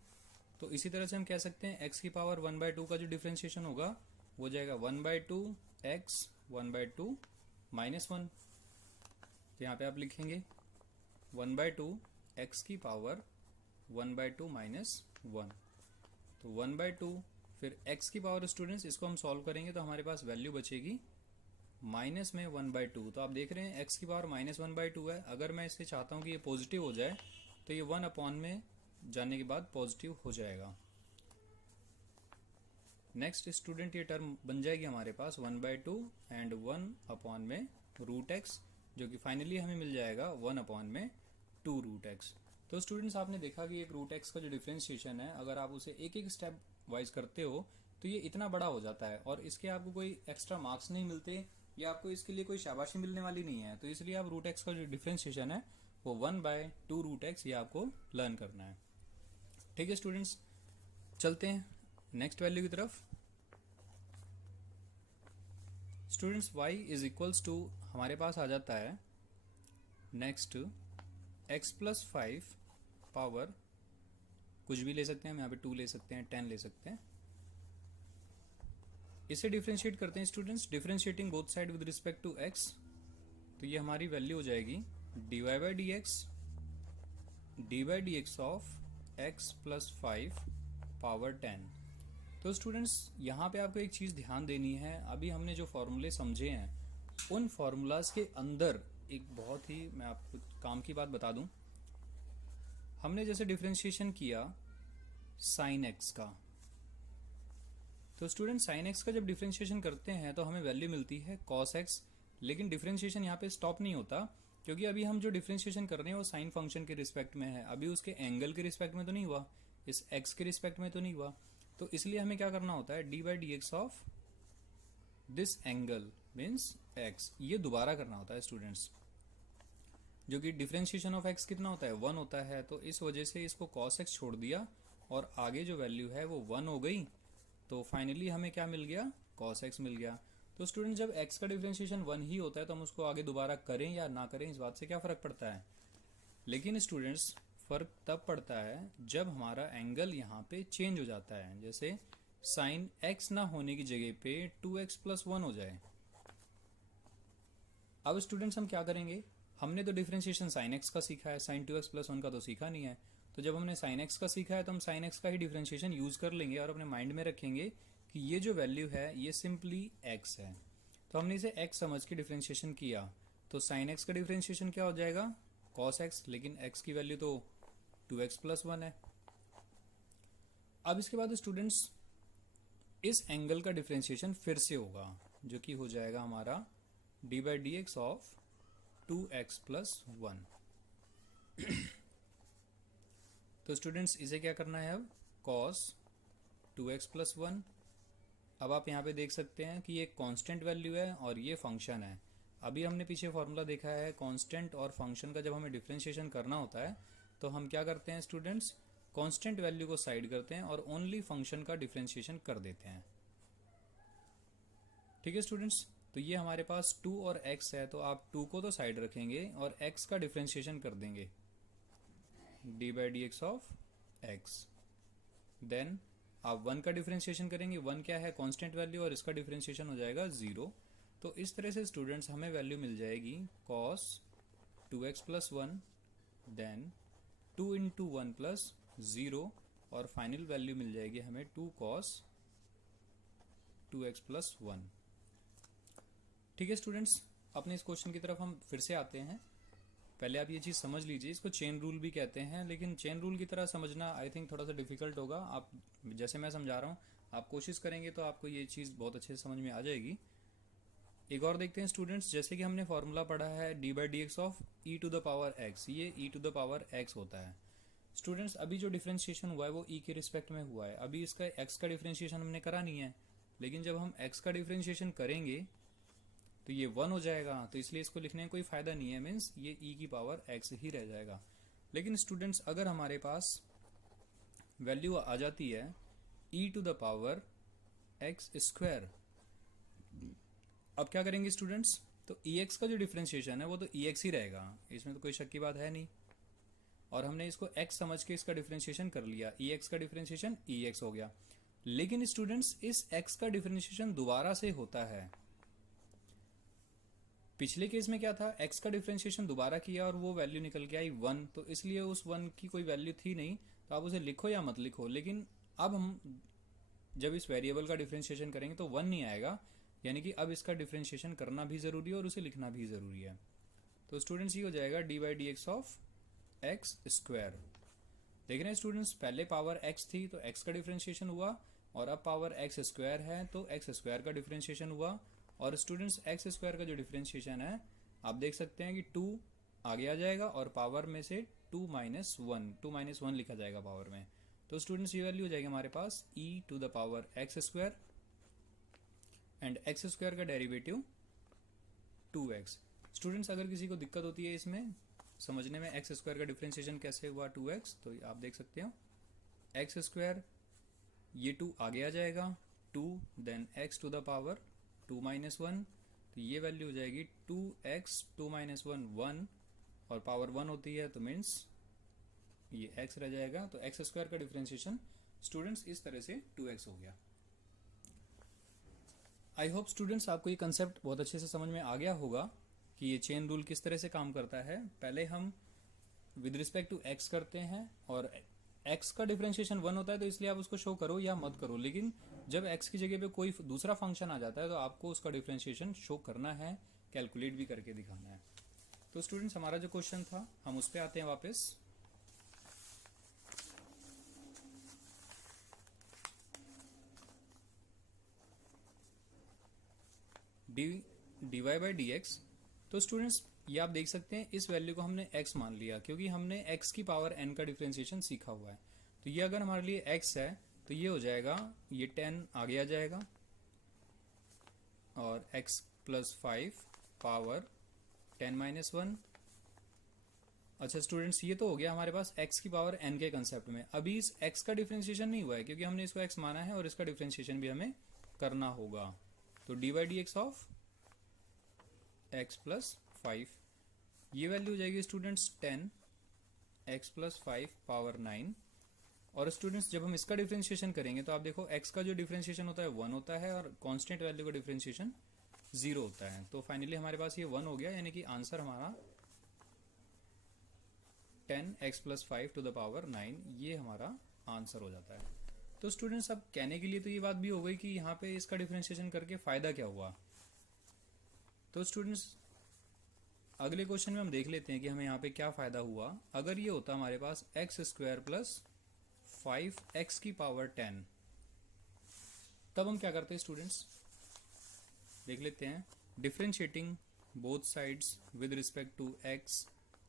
तो इसी तरह से हम कह सकते हैं x की पावर 1/2 का जो डिफ्रेंशिएशन होगा वो जाएगा 1/2 x 1/2 माइनस 1। तो यहाँ पे आप लिखेंगे 1/2 x की पावर 1/2 माइनस 1। तो 1/2 फिर x की पावर स्टूडेंट्स इसको हम सॉल्व करेंगे तो हमारे पास वैल्यू बचेगी माइनस में 1/2। तो आप देख रहे हैं x की पावर माइनस 1/2 है। अगर मैं इसे चाहता हूँ कि ये पॉजिटिव हो जाए तो ये 1 अपॉन में जाने के बाद पॉजिटिव हो जाएगा। नेक्स्ट स्टूडेंट ये टर्म बन जाएगी हमारे पास 1/2 एंड 1 अपॉन में रूट एक्स, जो कि फाइनली हमें मिल जाएगा 1 अपॉन में 2 रूट एक्स। तो स्टूडेंट्स आपने देखा कि एक रूट एक्स का जो डिफ्रेंशिएशन है अगर आप उसे एक एक स्टेप वाइज करते हो तो ये इतना बड़ा हो जाता है, और इसके आपको कोई एक्स्ट्रा मार्क्स नहीं मिलते या आपको इसके लिए कोई शाबाशी मिलने वाली नहीं है। तो इसलिए आप रूट एक्स का जो डिफ्रेंशिएशन है वो 1/2 रूट एक्स ये आपको लर्न करना है। ठीक है स्टूडेंट्स, चलते हैं नेक्स्ट वैल्यू की तरफ। Students y is equals to हमारे पास आ जाता है नेक्स्ट x प्लस 5 पावर कुछ भी ले सकते हैं हम, यहाँ पे 2 ले सकते हैं, 10 ले सकते हैं। इसे डिफ्रेंशिएट करते हैं students, differentiating both side with respect to x। तो ये हमारी वैल्यू हो जाएगी dy by D x of x plus 5 power 10। तो स्टूडेंट्स यहाँ पे आपको एक चीज़ ध्यान देनी है, अभी हमने जो फॉर्मूले समझे हैं उन फॉर्मूलाज के अंदर एक बहुत ही, मैं आपको काम की बात बता दूं, हमने जैसे डिफ्रेंशिएशन किया साइन एक्स का, तो स्टूडेंट साइन एक्स का जब डिफ्रेंशिएशन करते हैं तो हमें वैल्यू मिलती है कॉस एक्स। लेकिन डिफ्रेंशिएशन यहाँ पे स्टॉप नहीं होता, क्योंकि अभी हम जो डिफ्रेंशिएशन कर रहे हैं वो साइन फंक्शन के रिस्पेक्ट में है, अभी उसके एंगल के रिस्पेक्ट में तो नहीं हुआ, इस x के रिस्पेक्ट में तो नहीं हुआ। तो इसलिए हमें क्या करना होता है, d by D x of this angle means x, ये दोबारा करना होता है स्टूडेंट्स, जो कि डिफ्रेंशिएशन ऑफ x कितना होता है, 1 होता है। तो इस वजह से इसको cos x छोड़ दिया और आगे जो वैल्यू है वो 1 हो गई। तो फाइनली हमें क्या मिल गया, cos x मिल गया। तो स्टूडेंट जब x का डिफ्रेंशिएशन 1 ही होता है तो हम उसको आगे दोबारा करें या ना करें, इस बात से क्या फ़र्क पड़ता है। लेकिन स्टूडेंट्स फ़र्क तब पड़ता है जब हमारा एंगल यहाँ पे चेंज हो जाता है, जैसे साइन x ना होने की जगह पे 2x + 1 हो जाए। अब स्टूडेंट्स हम क्या करेंगे, हमने तो डिफ्रेंशिएशन साइन x का सीखा है, साइन 2x + 1 का तो सीखा नहीं है। तो जब हमने साइन x का सीखा है तो हम साइन x का ही डिफ्रेंशिएशन यूज़ कर लेंगे और अपने माइंड में रखेंगे कि ये जो वैल्यू है ये सिंपली x है। तो हमने इसे x समझ के डिफ्रेंशिएशन किया, तो साइन x का डिफ्रेंशिएशन क्या हो जाएगा, cos x, लेकिन x की वैल्यू तो 2x + 1 है। अब इसके बाद स्टूडेंट्स इस एंगल का डिफ्रेंशिएशन फिर से होगा, जो कि हो जाएगा हमारा d by D x of 2x + 1। तो स्टूडेंट्स इसे क्या करना है अब, cos 2x + 1। अब आप यहाँ पे देख सकते हैं कि ये कांस्टेंट वैल्यू है और ये फंक्शन है। अभी हमने पीछे फॉर्मूला देखा है, कांस्टेंट और फंक्शन का जब हमें डिफ्रेंशिएशन करना होता है तो हम क्या करते हैं स्टूडेंट्स, कांस्टेंट वैल्यू को साइड करते हैं और ओनली फंक्शन का डिफ्रेंशिएशन कर देते हैं। ठीक है स्टूडेंट्स, तो ये हमारे पास 2 और x है, तो आप 2 को तो साइड रखेंगे और x का डिफ्रेंशिएशन कर देंगे, d by D x of x. Then आप 1 का डिफ्रेंशिएशन करेंगे, 1 क्या है, कांस्टेंट वैल्यू, और इसका डिफ्रेंशिएशन हो जाएगा 0। तो इस तरह से स्टूडेंट्स हमें वैल्यू मिल जाएगी cos 2x + 1, देन 2 × 1 + 0, और फाइनल वैल्यू मिल जाएगी हमें 2 cos 2x + 1। ठीक है स्टूडेंट्स, अपने इस क्वेश्चन की तरफ हम फिर से आते हैं। पहले आप ये चीज़ समझ लीजिए, इसको चेन रूल भी कहते हैं, लेकिन चेन रूल की तरह समझना आई थिंक थोड़ा सा डिफिकल्ट होगा। आप जैसे मैं समझा रहा हूँ आप कोशिश करेंगे तो आपको ये चीज़ बहुत अच्छे से समझ में आ जाएगी। एक और देखते हैं स्टूडेंट्स, जैसे कि हमने फॉर्मूला पढ़ा है d by D x of e⁻x, ये e⁻x होता है। स्टूडेंट्स अभी जो डिफ्रेंशिएशन हुआ है वो e के रिस्पेक्ट में हुआ है, अभी इसका x का डिफ्रेंशिएशन हमने करा नहीं है, लेकिन जब हम x का डिफ्रेंशिएशन करेंगे तो ये 1 हो जाएगा, तो इसलिए इसको लिखने में कोई फ़ायदा नहीं है, मीन्स ये e⁻x ही रह जाएगा। लेकिन स्टूडेंट्स अगर हमारे पास वैल्यू आ जाती है e⁻x², अब क्या करेंगे स्टूडेंट्स, तो ex का जो डिफ्रेंशिएशन है वो तो ex ही रहेगा, इसमें तो कोई शक की बात है नहीं। और हमने इसको x समझ के इसका डिफ्रेंशिएशन कर लिया, ex का डिफ्रेंशिएशन ex हो गया। लेकिन स्टूडेंट्स इस x का डिफ्रेंशिएशन दोबारा से होता है। पिछले केस में क्या था, x का डिफ्रेंशिएशन दोबारा किया और वो वैल्यू निकल के आई 1, तो इसलिए उस 1 की कोई वैल्यू थी नहीं, तो आप उसे लिखो या मत लिखो। लेकिन अब हम जब इस वेरिएबल का डिफ्रेंशिएशन करेंगे तो 1 नहीं आएगा, यानी कि अब इसका डिफ्रेंशिएशन करना भी ज़रूरी है और उसे लिखना भी ज़रूरी है। तो स्टूडेंट्स ये हो जाएगा d by D x of x²। देख रहे हैं स्टूडेंट्स, पहले पावर x थी तो x का डिफ्रेंशिएशन हुआ, और अब पावर x² है तो x² का डिफ्रेंशिएशन हुआ। और स्टूडेंट्स x² का जो डिफ्रेंशिएशन है आप देख सकते हैं कि 2 आगे आ जाएगा और पावर में से 2 - 1 लिखा जाएगा पावर में। तो स्टूडेंट्स ये वैल्यू हो जाएगी हमारे पास e⁻x² एंड x² का डेरिवेटिव 2x। स्टूडेंट्स अगर किसी को दिक्कत होती है इसमें समझने में x² का डिफ्रेंशिएशन कैसे हुआ 2x, तो आप देख सकते हो x², ये 2 आगे आ जाएगा 2, देन x⁻2 - 1, तो ये वैल्यू हो जाएगी 2x 2 - 1 1, और पावर 1 होती है तो मीन्स ये x रह जाएगा। तो x² का डिफ्रेंशिएशन स्टूडेंट्स इस तरह से 2x हो गया। आई होप स्टूडेंट्स आपको ये कंसेप्ट बहुत अच्छे से समझ में आ गया होगा कि ये चेन रूल किस तरह से काम करता है। पहले हम विद रिस्पेक्ट टू x करते हैं और x का डिफ्रेंशिएशन 1 होता है, तो इसलिए आप उसको शो करो या मत करो, लेकिन जब x की जगह पे कोई दूसरा फंक्शन आ जाता है तो आपको उसका डिफ्रेंशिएशन शो करना है, कैलकुलेट भी करके दिखाना है। तो स्टूडेंट्स हमारा जो क्वेश्चन था हम उस पर आते हैं वापस। dy बाई डी एक्स, तो स्टूडेंट्स ये आप देख सकते हैं इस वैल्यू को हमने x मान लिया क्योंकि हमने x की पावर n का डिफ्रेंशिएशन सीखा हुआ है। तो ये अगर हमारे लिए x है तो ये हो जाएगा, ये 10 आगे आ जाएगा और x प्लस 5 पावर 10 माइनस 1। अच्छा स्टूडेंट्स, ये तो हो गया हमारे पास x की पावर n के कंसेप्ट में। अभी इस x का डिफ्रेंशिएशन नहीं हुआ है क्योंकि हमने इसको x माना है और इसका डिफ्रेंशिएशन भी हमें करना होगा। तो dy dx of x plus 5, ये वैल्यू हो जाएगी स्टूडेंट्स 10 x प्लस 5 पावर 9। और स्टूडेंट्स जब हम इसका डिफ्रेंशिएशन करेंगे तो आप देखो x का जो डिफ्रेंशिएशन होता है 1 होता है और कांस्टेंट वैल्यू का डिफ्रेंशिएशन 0 होता है। तो फाइनली हमारे पास ये 1 हो गया, यानी कि आंसर हमारा 10x plus 5 to the power 9, ये हमारा आंसर हो जाता है। तो स्टूडेंट्स अब कहने के लिए तो ये बात भी हो गई कि यहाँ पे इसका डिफ्रेंशिएशन करके फ़ायदा क्या हुआ। तो स्टूडेंट्स अगले क्वेश्चन में हम देख लेते हैं कि हमें यहाँ पे क्या फ़ायदा हुआ। अगर ये होता हमारे पास एक्स स्क्वायर प्लस 5x की पावर 10, तब हम क्या करते हैं स्टूडेंट्स, देख लेते हैं। Differentiating both sides with respect to x,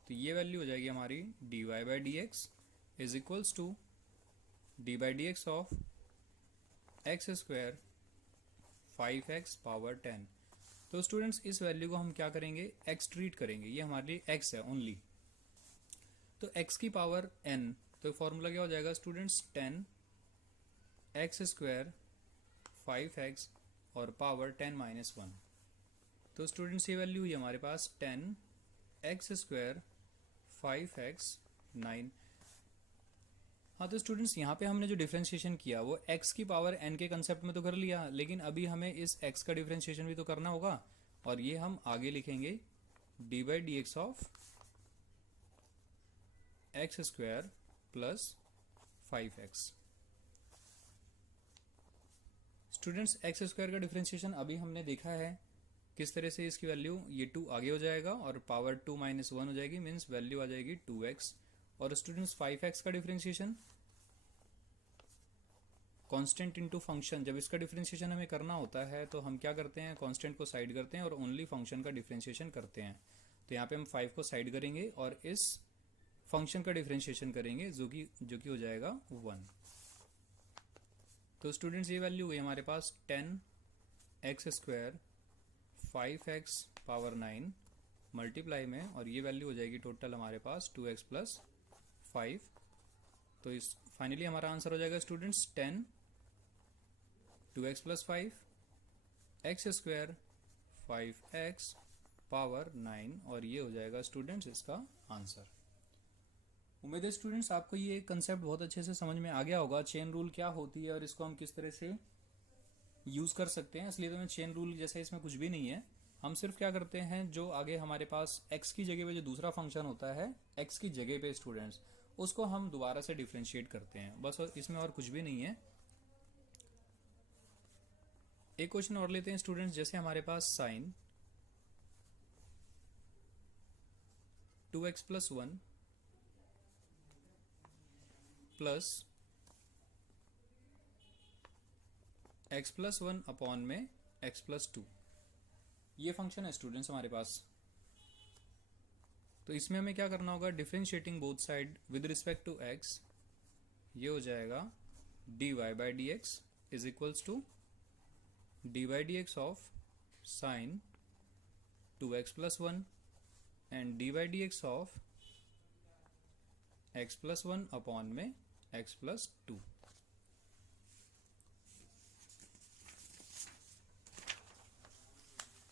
तो ये वैल्यू हो जाएगी हमारी dy by D x is equals to d by D x of x square 5x power 10। तो स्टूडेंट्स इस वैल्यू को हम क्या करेंगे, x ट्रीट करेंगे, ये हमारे लिए x है ओनली। तो x की पावर n, तो फॉर्मूला क्या हो जाएगा स्टूडेंट्स 10x स्क्वायर 5x और पावर 10 माइनस 1। तो स्टूडेंट्स ये वैल्यू हुई हमारे पास 10x स्क्वायर 5x 9। हाँ तो स्टूडेंट्स यहाँ पे हमने जो डिफ्रेंशिएशन किया वो x की पावर n के कंसेप्ट में तो कर लिया, लेकिन अभी हमें इस x का डिफ्रेंशिएशन भी तो करना होगा और ये हम आगे लिखेंगे D by D x of x square plus 5x। Students x square का डिफ्रेंशिएशन अभी हमने देखा है किस तरह से, इसकी वैल्यू ये 2 आगे हो जाएगा और पावर 2 माइनस 1 हो जाएगी, मीन्स वैल्यू आ जाएगी 2x। और स्टूडेंट्स 5x का डिफ्रेंशिएशन कांस्टेंट इनटू फंक्शन, जब इसका डिफ्रेंशिएशन हमें करना होता है तो हम क्या करते हैं, कांस्टेंट को साइड करते हैं और ओनली फंक्शन का डिफ्रेंशिएशन करते हैं। तो यहाँ पे हम 5 को साइड करेंगे और इस फंक्शन का डिफ्रेंशिएशन करेंगे जो कि हो जाएगा 1। तो स्टूडेंट्स ये वैल्यू हुई हमारे पास 10x square 5x power 9 multiply में, और ये वैल्यू हो जाएगी टोटल हमारे पास 2x प्लस 5। तो इस फाइनली हमारा आंसर हो जाएगा students 10 2x plus 5 x square 5x power 9, और ये हो जाएगा स्टूडेंट्स इसका आंसर। उम्मीद है स्टूडेंट्स आपको ये कंसेप्ट बहुत अच्छे से समझ में आ गया होगा, चेन रूल क्या होती है और इसको हम किस तरह से यूज़ कर सकते हैं। इसलिए तो मैं चेन रूल जैसे इसमें कुछ भी नहीं है, हम सिर्फ क्या करते हैं, जो आगे हमारे पास x की जगह पे जो दूसरा फंक्शन होता है x की जगह पे स्टूडेंट्स, उसको हम दोबारा से डिफ्रेंशिएट करते हैं, बस इसमें और कुछ भी नहीं है। एक क्वेश्चन और लेते हैं स्टूडेंट्स, जैसे हमारे पास sine 2x plus 1 plus x plus 1 upon में x प्लस 2, ये फंक्शन है स्टूडेंट्स हमारे पास। तो इसमें हमें क्या करना होगा, differentiating both side with respect to x, ये हो जाएगा dy by D x is equals to d by D x of sine 2x plus 1 and d by D x of x plus 1 upon में x plus 2।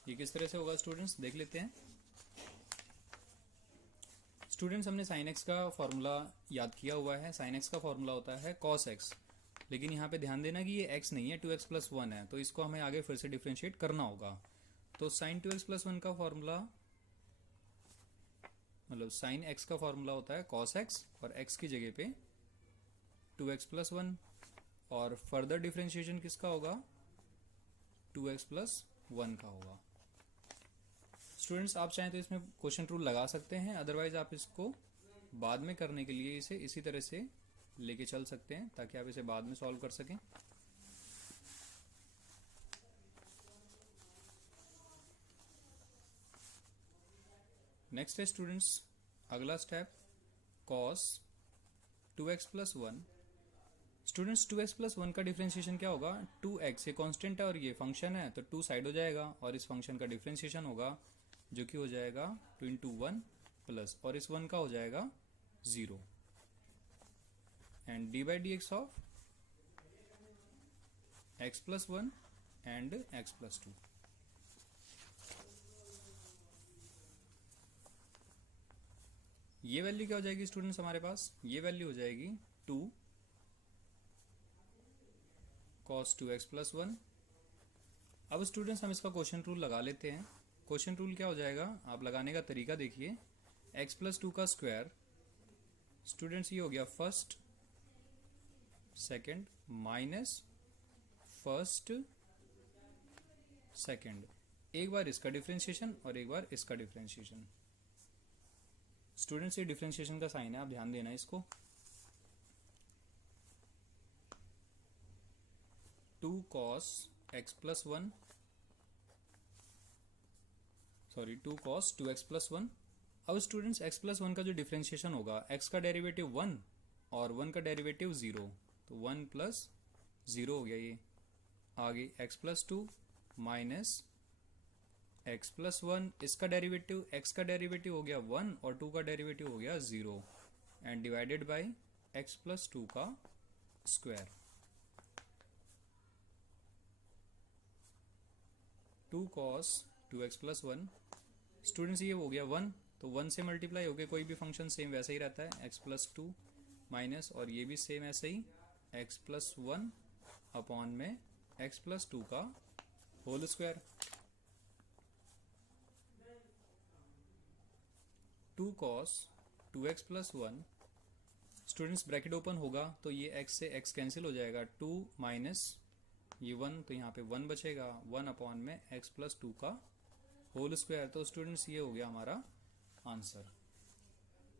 ये किस तरह से होगा students, देख लेते हैं। स्टूडेंट्स हमने साइन एक्स का फॉर्मूला याद किया हुआ है, साइन एक्स का फॉर्मूला होता है कॉस एक्स, लेकिन यहाँ पे ध्यान देना कि ये x नहीं है, 2x प्लस 1 है, तो इसको हमें आगे फिर से डिफ्रेंशिएट करना होगा। तो साइन 2x प्लस 1 का फॉर्मूला, मतलब साइन x का फॉर्मूला होता है कॉस एक्स और x की जगह पे 2x प्लस 1, और फर्दर डिफ्रेंशिएशन किसका होगा, 2x प्लस 1 का होगा। स्टूडेंट्स आप चाहें तो इसमें क्वेश्चन रूल लगा सकते हैं, अदरवाइज आप इसको बाद में करने के लिए इसे इसी तरह से लेके चल सकते हैं ताकि आप इसे बाद में सॉल्व कर सकें। नेक्स्ट है स्टूडेंट्स अगला step, cos 2x plus 1 students 2x+1 का डिफ्रेंशिएशन क्या होगा, 2x ये कांस्टेंट है और ये फंक्शन है, तो 2 साइड हो जाएगा और इस फंक्शन का डिफ्रेंशिएशन होगा जो कि हो जाएगा 2 इंटू 1 प्लस, और इस 1 का हो जाएगा 0, and d by D x of x+1 and x+2। ये वैल्यू क्या हो जाएगी स्टूडेंट्स हमारे पास, ये वैल्यू हो जाएगी 2 cos 2x+1। अब स्टूडेंट्स हम इसका क्वेश्चन रूल लगा लेते हैं। क्वेश्चन रूल क्या हो जाएगा, आप लगाने का तरीका देखिए। x+2 का स्क्वायर स्टूडेंट्स ये हो गया first second minus first second, एक बार इसका डिफरेंशिएशन और एक बार इसका डिफरेंशिएशन। स्टूडेंट्स ये डिफरेंशिएशन का साइन है, आप ध्यान देना इसको। 2 cos x+1 sorry 2 cos 2x+1। अब स्टूडेंट्स x+1 का जो डिफरेंशिएशन होगा, x का डेरिवेटिव 1 और 1 का डेरिवेटिव 0, तो 1 प्लस 0 हो गया। ये आगे x+2 माइनस x+1, इसका डेरिवेटिव x का डेरिवेटिव हो गया 1 और 2 का डेरिवेटिव हो गया 0, एंड डिवाइडेड बाय x+2 का स्क्वायर। 2 cos 2x+1 स्टूडेंट्स ये हो गया 1, तो 1 से मल्टीप्लाई हो गया, कोई भी फंक्शन सेम वैसे ही रहता है, x+2 माइनस, और ये भी सेम ऐसे ही x+1 अपॉन में x+2 का whole square. 2 cos 2x+1 students bracket open होगा तो ये x से x कैंसिल हो जाएगा, 2 माइनस ये 1, तो यहाँ पे 1 बचेगा, 1 अपॉन में x+2 का होल स्क्वायर। तो स्टूडेंट्स ये हो गया हमारा आंसर।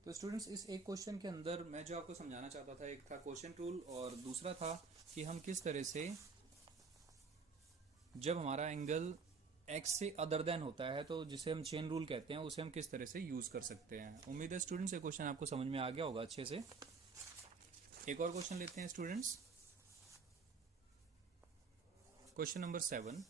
तो स्टूडेंट्स इस एक क्वेश्चन के अंदर मैं जो आपको समझाना चाहता था, एक था क्वेश्चन रूल और दूसरा था कि हम किस तरह से जब हमारा एंगल x से अदर देन होता है, तो जिसे हम चेन रूल कहते हैं, उसे हम किस तरह से यूज कर सकते हैं। उम्मीद है स्टूडेंट्स ये क्वेश्चन आपको समझ में आ गया होगा अच्छे से। एक और क्वेश्चन लेते हैं स्टूडेंट्स, क्वेश्चन नंबर 7।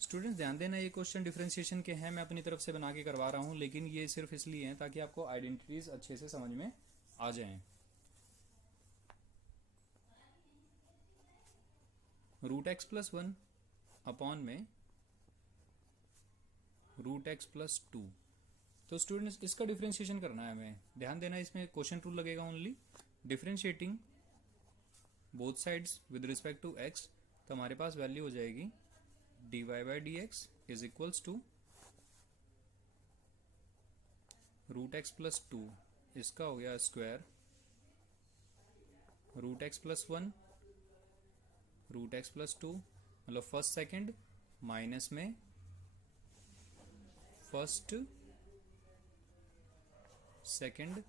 स्टूडेंट्स ध्यान देना, ये क्वेश्चन डिफरेंशिएशन के हैं, मैं अपनी तरफ से बना के करवा रहा हूं, लेकिन ये सिर्फ इसलिए है ताकि आपको आइडेंटिटीज अच्छे से समझ में आ जाएं। √x+1 अपॉन में √x+2, तो स्टूडेंट्स इसका डिफरेंशिएशन करना है हमें। ध्यान देना, इसमें क्वेश्चन रूल लगेगा only, differentiating both sides with respect to x, तो हमारे पास वैल्यू हो जाएगी dy by D x is equals to √x+2, इसका हो गया स्क्वायर, √x+1 √x+2 मतलब फर्स्ट सेकंड माइनस में फर्स्ट सेकंड,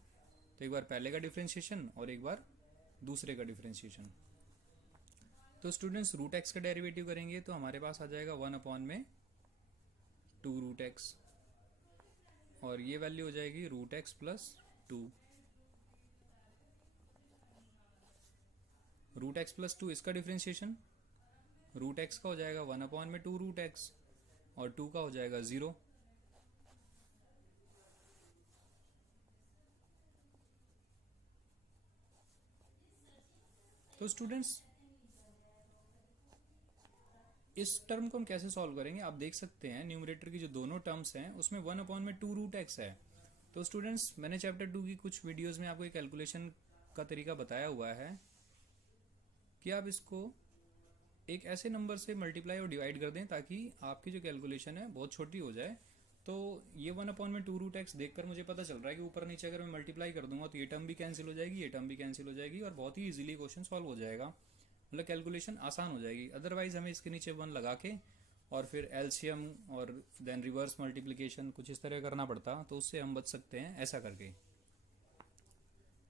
तो एक बार पहले का डिफरेंशिएशन और एक बार दूसरे का डिफरेंशिएशन। तो स्टूडेंट्स √x का डेरिवेटिव करेंगे तो हमारे पास आ जाएगा 1 अपॉन में 2√x, और ये वैल्यू हो जाएगी √x+2। √x+2 इसका डिफरेंशिएशन, √x का हो जाएगा 1 अपॉन में 2√x और 2 का हो जाएगा 0। तो स्टूडेंट्स इस टर्म को हम कैसे सॉल्व करेंगे, आप देख सकते हैं न्यूमरेटर की जो दोनों टर्म्स हैं उसमें 1 अपॉन में 2√x है। तो स्टूडेंट्स मैंने चैप्टर 2 की कुछ वीडियोस में आपको एक कैलकुलेशन का तरीका बताया हुआ है कि आप इसको एक ऐसे नंबर से मल्टीप्लाई और डिवाइड कर दें ताकि आपकी जो कैलकुलेशन है बहुत छोटी हो जाए। तो ये 1 अपॉन में 2√x देखकर मुझे पता चल रहा है कि ऊपर नीचे अगर मैं मल्टीप्लाई कर दूंगा तो ये टर्म भी कैंसिल हो जाएगी, ये टर्म भी कैंसिल हो जाएगी और बहुत ही इजीली क्वेश्चन सॉल्व हो जाएगा, मतलब कैलकुलेशन आसान हो जाएगी। अदरवाइज हमें इसके नीचे 1 लगा के और फिर एलसीएम और देन रिवर्स मल्टीप्लिकेशन कुछ इस तरह करना पड़ता, तो उससे हम बच सकते हैं ऐसा करके।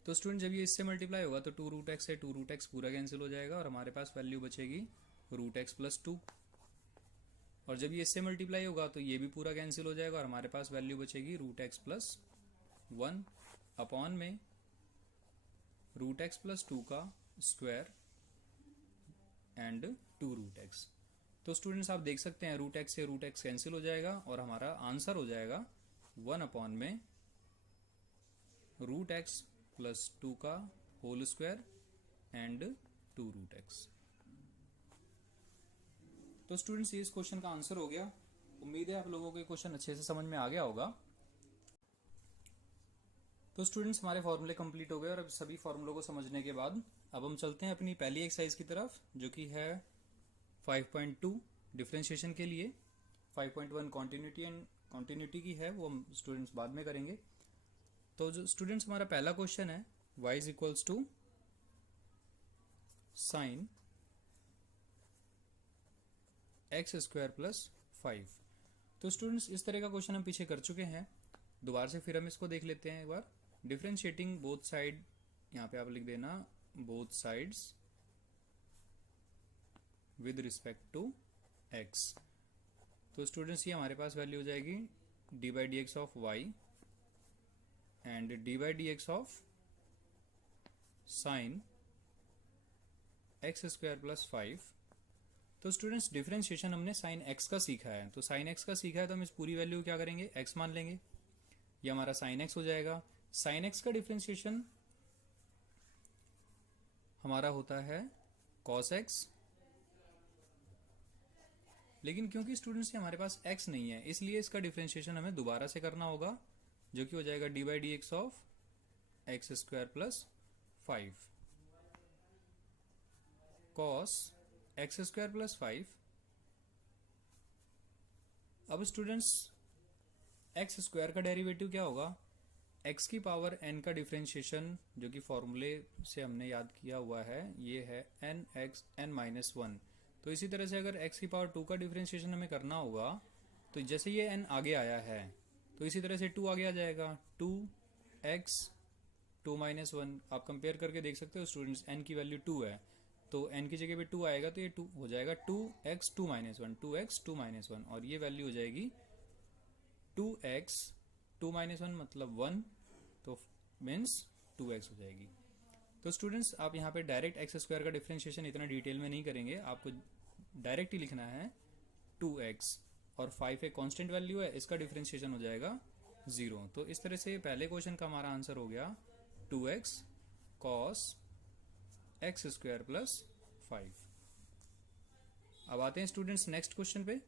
तो स्टूडेंट जब ये इससे मल्टीप्लाई होगा तो 2√x से 2√x पूरा कैंसिल हो जाएगा और हमारे पास वैल्यू बचेगी √x+2, और जब ये इससे मल्टीप्लाई होगा तो ये भी पूरा कैंसिल हो जाएगा और हमारे पास वैल्यू बचेगी √x+1। अपॉन में रूट एक्स प्लस 2 का स्क्वायर एंड 2 रूट एक्स। तो स्टूडेंट्स आप देख सकते हैं रूट एक्स से रूट एक्स कैंसिल हो जाएगा और हमारा आंसर हो जाएगा 1 अपॉन में रूट एक्स प्लस 2 का whole square and 2 root x. तो स्टूडेंट्स ये इस क्वेश्चन का आंसर हो गया। उम्मीद है आप लोगों को ये क्वेश्चन अच्छे से समझ में आ गया होगा। तो स्टूडेंट्स हमारे फॉर्मूले कंप्लीट हो गए और अब सभी फॉर्मूलों को समझने के बाद अब हम चलते हैं अपनी पहली एक्सरसाइज की तरफ, जो कि है 5.2 डिफरेंशिएशन के लिए। 5.1 कॉन्टिन्यूटी की है, वो हम स्टूडेंट्स बाद में करेंगे। तो जो स्टूडेंट्स हमारा पहला क्वेश्चन है y is equals to sine x square plus 5। तो स्टूडेंट्स इस तरह का क्वेश्चन हम पीछे कर चुके हैं। दोबारा से फिर हम इसको देख लेते हैं एक बार। डिफरेंशिएटिंग बोथ साइड, यहाँ पे आप लिख देना both sides with respect to x। तो स्टूडेंट्स ये हमारे पास वैल्यू हो जाएगी d by D x of y and d by D x of sine x square plus 5। तो स्टूडेंट्स डिफरेंशिएशन हमने साइन एक्स का सीखा है, तो साइन एक्स का सीखा है तो हम इस पूरी वैल्यू क्या करेंगे, एक्स मान लेंगे। ये हमारा साइन एक्स हो जाएगा। साइन एक्स का डिफरेंशिएशन हमारा होता है कॉस एक्स, लेकिन क्योंकि स्टूडेंट्स हमारे पास x नहीं है इसलिए इसका डिफरेंशिएशन हमें दोबारा से करना होगा, जो कि हो जाएगा d by D x of x square plus 5 cos x square plus 5। अब स्टूडेंट्स एक्स स्क्वायर का डेरिवेटिव क्या होगा, x की पावर n का डिफरेंशिएशन, जो कि फॉर्मूले से हमने याद किया हुआ है, ये है n x n माइनस 1। तो इसी तरह से अगर x की पावर 2 का डिफरेंशिएशन हमें करना होगा, तो जैसे ये n आगे आया है तो इसी तरह से 2 आगे आ जाएगा, 2x 2 माइनस 1। आप कंपेयर करके देख सकते हो स्टूडेंट्स, n की वैल्यू 2 है तो n की जगह पे 2 आएगा तो ये 2 हो जाएगा 2x 2 माइनस 1, 2x 2 माइनस 1, और ये वैल्यू हो जाएगी 2x 2 माइनस 1 मतलब 1, तो मीन्स 2x हो जाएगी। तो स्टूडेंट्स आप यहाँ पे डायरेक्ट एक्स स्क्वायर का डिफरेंशिएशन इतना डिटेल में नहीं करेंगे, आपको डायरेक्ट ही लिखना है 2x, और 5 एक कांस्टेंट वैल्यू है, इसका डिफरेंशिएशन हो जाएगा 0। तो इस तरह से पहले क्वेश्चन का हमारा आंसर हो गया 2x cos x square plus 5। अब आते हैं स्टूडेंट्स नेक्स्ट क्वेश्चन पे।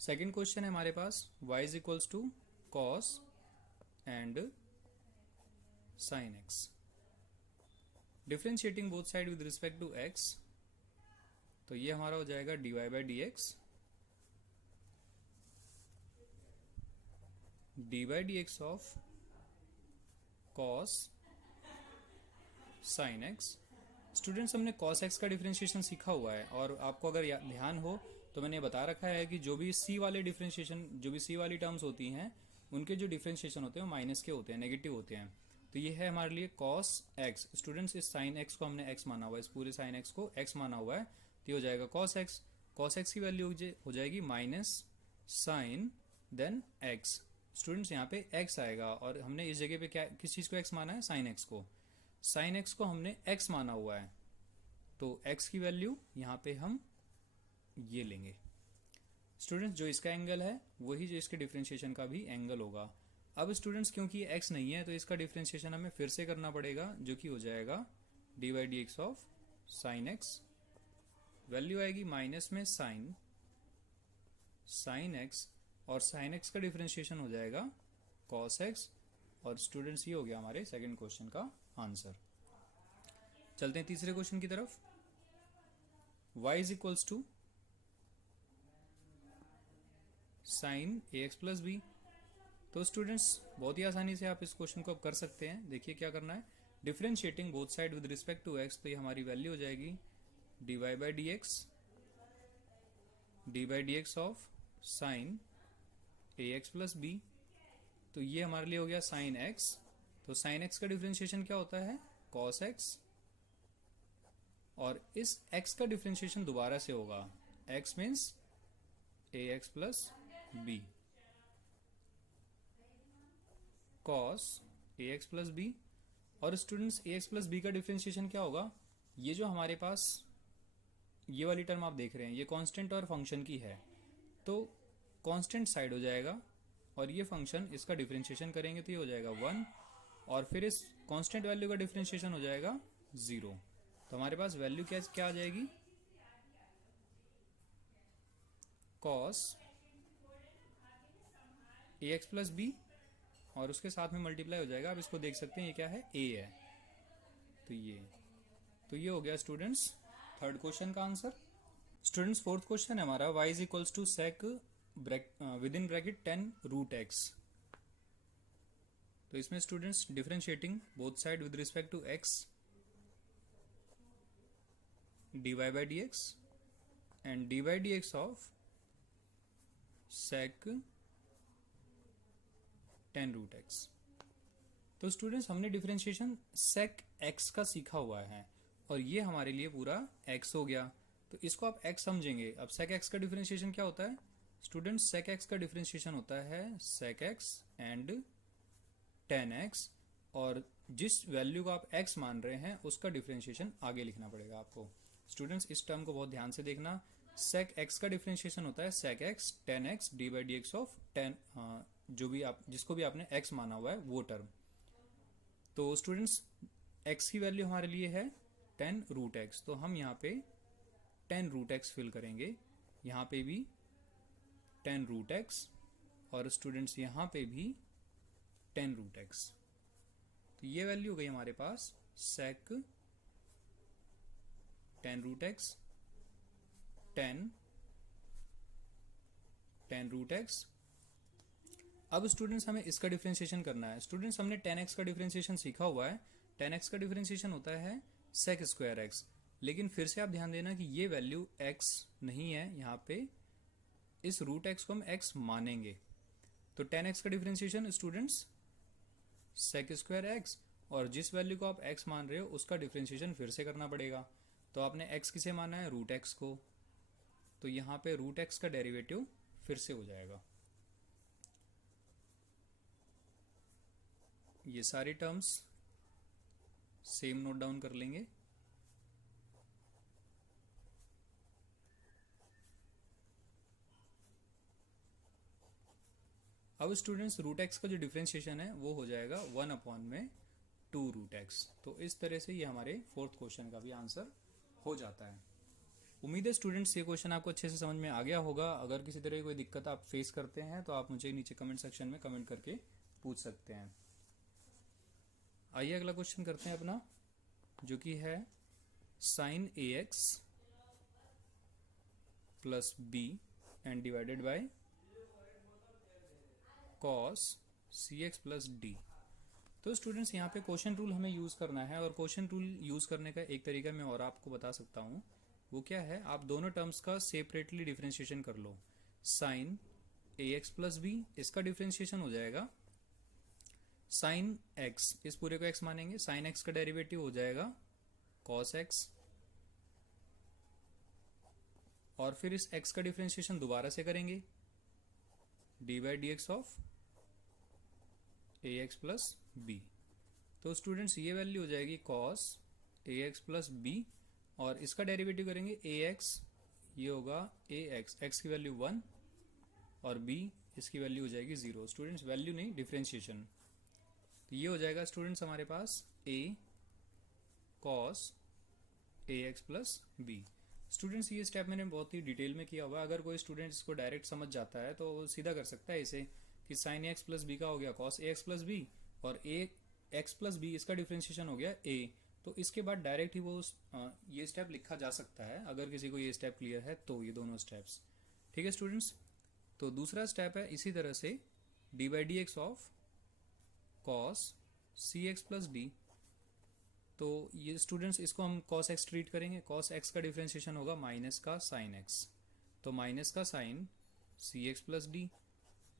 सेकेंड क्वेश्चन है हमारे पास y is equals to cos and sine x, differentiating both side with respect to x। तो ये हमारा हो जाएगा dy by D x, d by D x of cos sine x. Students हमने कॉस एक्स का डिफरेंशिएशन सीखा हुआ है, और आपको अगर ध्यान हो तो मैंने बता रखा है कि जो भी सी वाले डिफरेंशिएशन, जो भी सी वाली टर्म्स होती हैं, उनके जो डिफरेंशिएशन होते हैं वो माइनस के होते हैं, नेगेटिव होते हैं। तो ये है हमारे लिए कॉस एक्स। स्टूडेंट्स इस साइन एक्स को हमने एक्स माना हुआ है, इस पूरे साइन एक्स को एक्स माना हुआ है, तो ये हो जाएगा कॉस एक्स। कॉस एक्स की वैल्यू हो जाएगी minus sine then x. Students यहाँ पे एक्स आएगा, और हमने इस जगह पे क्या किस चीज को एक्स माना है, साइन एक्स को। साइन एक्स को हमने एक्स माना हुआ है, तो एक्स की वैल्यू यहाँ पे हम ये लेंगे। स्टूडेंट्स जो इसका एंगल है वही जो इसके डिफरेंशिएशन का भी एंगल होगा। अब स्टूडेंट्स क्योंकि ये x नहीं है तो इसका डिफरेंशिएशन हमें फिर से करना पड़ेगा, जो कि हो जाएगा d by D x of sine x. Value आएगी माइनस में साइन एक्स, और साइन एक्स का डिफरेंशिएशन हो जाएगा कॉस एक्स। और स्टूडेंट्स ये हो गया हमारे सेकंड क्वेश्चन का आंसर। चलते हैं तीसरे क्वेश्चन की तरफ। y is equals to sine A x plus b. तो स्टूडेंट्स बहुत ही आसानी से आप इस क्वेश्चन को अब कर सकते हैं। देखिए क्या करना है, differentiating both side with respect to x. तो ये हमारी वैल्यू हो जाएगी d y by D x of sine A x plus b. तो ये हमारे लिए हो गया साइन एक्स। तो साइन एक्स का डिफरेंशिएशन क्या होता है, कॉस एक्स, और इस एक्स का डिफरेंशिएशन दोबारा से होगा, x means A x plus B, cos A x plus B. और स्टूडेंट्स ए एक्स प्लस बी का डिफ्रेंशिएशन क्या होगा, ये जो हमारे पास ये वाली टर्म आप देख रहे हैं ये कांस्टेंट और फंक्शन की है, तो कांस्टेंट साइड हो जाएगा और ये फंक्शन इसका डिफ्रेंशिएशन करेंगे तो ये हो जाएगा 1 और फिर इस कांस्टेंट वैल्यू का डिफ्रेंशिएशन हो जाएगा 0। तो हमारे पास वैल्यू क्या क्या आ जाएगी, कॉस ए एक्स प्लस बी और उसके साथ में मल्टीप्लाई हो जाएगा। आप इसको देख सकते हैं ये क्या है, ए है, तो ये हो गया स्टूडेंट्स थर्ड क्वेश्चन का आंसर। स्टूडेंट्स फोर्थ क्वेश्चन है हमारा y is equals to sec within bracket 10 root x. तो इसमें students differentiating both side with respect to x dy by dx and dy dx of sec 10 root x। तो students हमने differentiation sec x का सीखा हुआ है और ये हमारे लिए पूरा x हो गया, तो इसको आप x समझेंगे। अब sec x का डिफरेंशिएशन क्या होता है स्टूडेंट्स, sec x का डिफरेंशिएशन होता है sec x and tan x, और जिस वैल्यू को आप x मान रहे हैं उसका डिफरेंशिएशन आगे लिखना पड़ेगा आपको। स्टूडेंट्स इस टर्म को बहुत ध्यान से देखना, sec x का डिफरेंशिएशन होता है sec x tan x dy by dx of tan, जो भी आप जिसको भी आपने x माना हुआ है वो टर्म। तो स्टूडेंट्स x की वैल्यू हमारे लिए है 10 रूट x, तो हम यहाँ पे 10 रूट x फिल करेंगे, यहाँ पे भी 10 रूट x और स्टूडेंट्स यहाँ पे भी 10 रूट x। तो ये वैल्यू हो गई हमारे पास sec 10 root x 10 root x। अब स्टूडेंट्स हमें इसका डिफरेंशिएशन करना है। स्टूडेंट्स हमने 10x का डिफरेंशिएशन सीखा हुआ है, 10x का डिफरेंशिएशन होता है sec स्क्वायर x, लेकिन फिर से आप ध्यान देना कि ये वैल्यू x नहीं है, यहाँ पे इस रूट x को हम x मानेंगे। तो 10x का differentiation students sec square x और जिस वैल्यू को आप x मान रहे हो उसका डिफरेंशिएशन फिर से करना पड़ेगा। तो आपने x किसे माना है, रूट x को, तो यहाँ पे रूट x का डेरिवेटिव फिर से हो जाएगा। ये सारी टर्म्स सेम नोट डाउन कर लेंगे। अब स्टूडेंट्स रूट एक्स का जो डिफरेंशिएशन है वो हो जाएगा 1/2 रूट एक्स। तो इस तरह से ये हमारे फोर्थ क्वेश्चन का भी आंसर हो जाता है। उम्मीद है स्टूडेंट्स ये क्वेश्चन आपको अच्छे से समझ में आ गया होगा। अगर किसी तरह की कोई दिक्कत आप फेस करते हैं तो आप मुझे नीचे कमेंट सेक्शन में कमेंट करके पूछ सकते हैं। आइए अगला क्वेश्चन करते हैं अपना, जो कि है sine A x plus b and divided by cos C x plus D. तो स्टूडेंट्स यहाँ पे क्वेश्चन रूल हमें यूज़ करना है, और क्वेश्चन रूल यूज़ करने का एक तरीका मैं और आपको बता सकता हूँ। वो क्या है, आप दोनों टर्म्स का सेपरेटली डिफ्रेंशिएशन कर लो। साइन ए एक्स प्लस बी, इसका डिफ्रेंशिएशन हो जाएगा साइन एक्स, इस पूरे को एक्स मानेंगे, साइन एक्स का डेरिवेटिव हो जाएगा कॉस एक्स, और फिर इस एक्स का डिफ्रेंशिएशन दोबारा से करेंगे d by D x of a x plus b. तो स्टूडेंट्स ये वैल्यू हो जाएगी कॉस ए एक्स प्लस बी, और इसका डेरिवेटिव करेंगे ए एक्स, ये होगा ए एक्स, एक्स की वैल्यू 1 और बी इसकी वैल्यू हो जाएगी 0। स्टूडेंट्स वैल्यू नहीं, डिफ्रेंशिएशन। तो ये हो जाएगा स्टूडेंट्स हमारे पास a cos A x plus b. Students ये स्टेप मैंने बहुत ही डिटेल में किया हुआ है। अगर कोई स्टूडेंट इसको डायरेक्ट समझ जाता है तो वो सीधा कर सकता है इसे, कि साइन ए एक्स प्लस बी का हो गया cos A x plus B, और ए एक्स प्लस बी इसका डिफ्रेंशिएशन हो गया ए। तो इसके बाद डायरेक्ट ही वो ये स्टेप लिखा जा सकता है, अगर किसी को ये स्टेप क्लियर है तो, ये दोनों स्टेप्स। ठीक है स्टूडेंट्स, तो दूसरा स्टेप है इसी तरह से d by D x of cos C x plus D. तो ये स्टूडेंट्स इसको हम कॉस एक्स ट्रीट करेंगे, कॉस एक्स का डिफ्रेंशिएशन होगा माइनस का साइन एक्स, तो माइनस का sine c x plus d.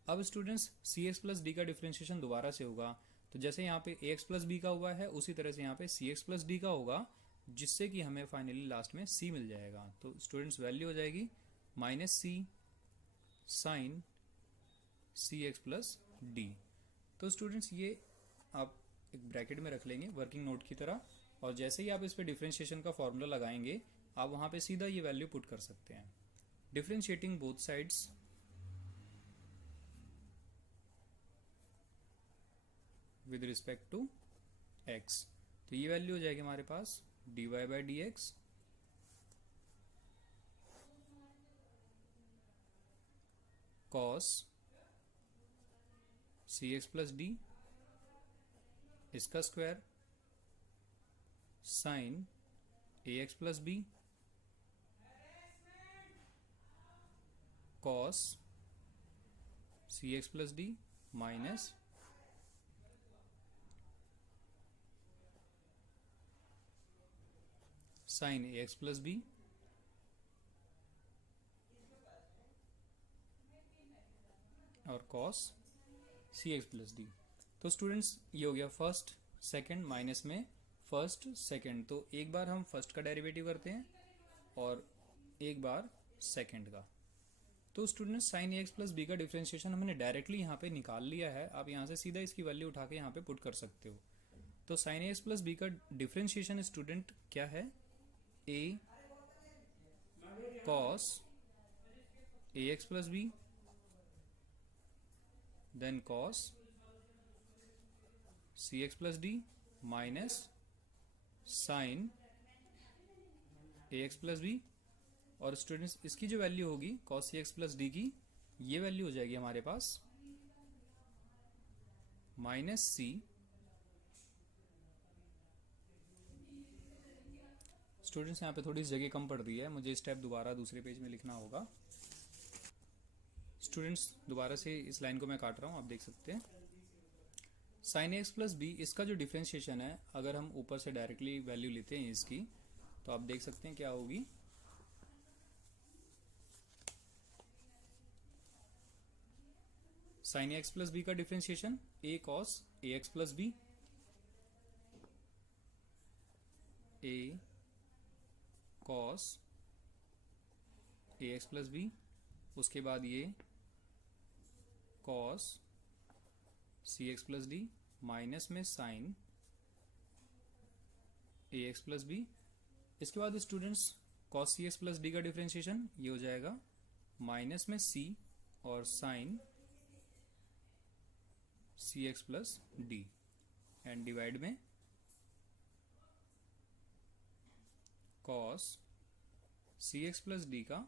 अब students c x plus d का डिफ्रेंशिएशन दोबारा से होगा, तो जैसे यहाँ पे ए एक्स प्लस बी का हुआ है उसी तरह से यहाँ पे सी एक्स प्लस डी का होगा, जिससे कि हमें फाइनली लास्ट में सी मिल जाएगा। तो स्टूडेंट्स वैल्यू हो जाएगी माइनस सी sign c x plus D. तो स्टूडेंट्स ये आप एक ब्रैकेट में रख लेंगे वर्किंग नोट की तरह, और जैसे ही आप इस पे डिफरेंशिएशन का फॉर्मूला लगाएंगे आप वहाँ पे सीधा ये वैल्यू पुट कर सकते हैं। Differentiating both sides with respect to x, तो ये वैल्यू हो जाएगी हमारे पास dy by D X cos C x plus D इसका स्क्वायर साइन ए एक्स प्लस बी कॉस सी x plus D minus sine ए एक्स प्लस बी और cos सी x plus D. तो students ये हो गया फर्स्ट सेकंड माइनस में first second, तो एक बार हम फर्स्ट का डेरिवेटिव करते हैं और एक बार सेकंड का। तो स्टूडेंट्स साइन ए एक्स प्लस बी का डिफरेंशिएशन हमने डायरेक्टली यहाँ पे निकाल लिया है, आप यहाँ से सीधा इसकी वैल्यू उठा के यहाँ पे पुट कर सकते हो। तो साइन ए एक्स प्लस बी का डिफरेंशिएशन स्टूडेंट क्या है, A cos A x plus B then cos C x plus D minus sine A x plus B, और स्टूडेंट्स इसकी जो वैल्यू होगी कॉस सी एक्स प्लस डी की, ये वैल्यू हो जाएगी हमारे पास माइनस सी। स्टूडेंट्स यहाँ पे थोड़ी सी जगह कम पड़ रही है, मुझे स्टेप दोबारा दूसरे पेज में लिखना होगा। स्टूडेंट्स दोबारा से इस लाइन को मैं काट रहा हूँ, आप देख सकते हैं। साइन एक्स प्लस बी इसका जो डिफरेंशिएशन है, अगर हम ऊपर से डायरेक्टली वैल्यू लेते हैं इसकी, तो आप देख सकते हैं क्या होगी, साइन एक्स प्लस बी का differentiation a cos A x plus b, a cos A x plus b, उसके बाद ये कॉस सी एक्स प्लस डी माइनस में साइन ए एक्स प्लस बी। इसके बाद स्टूडेंट्स कॉस सी एक्स प्लस डी का differentiation ये हो जाएगा माइनस में सी और sine c x plus d and divide में कॉस सी एक्स प्लस डी का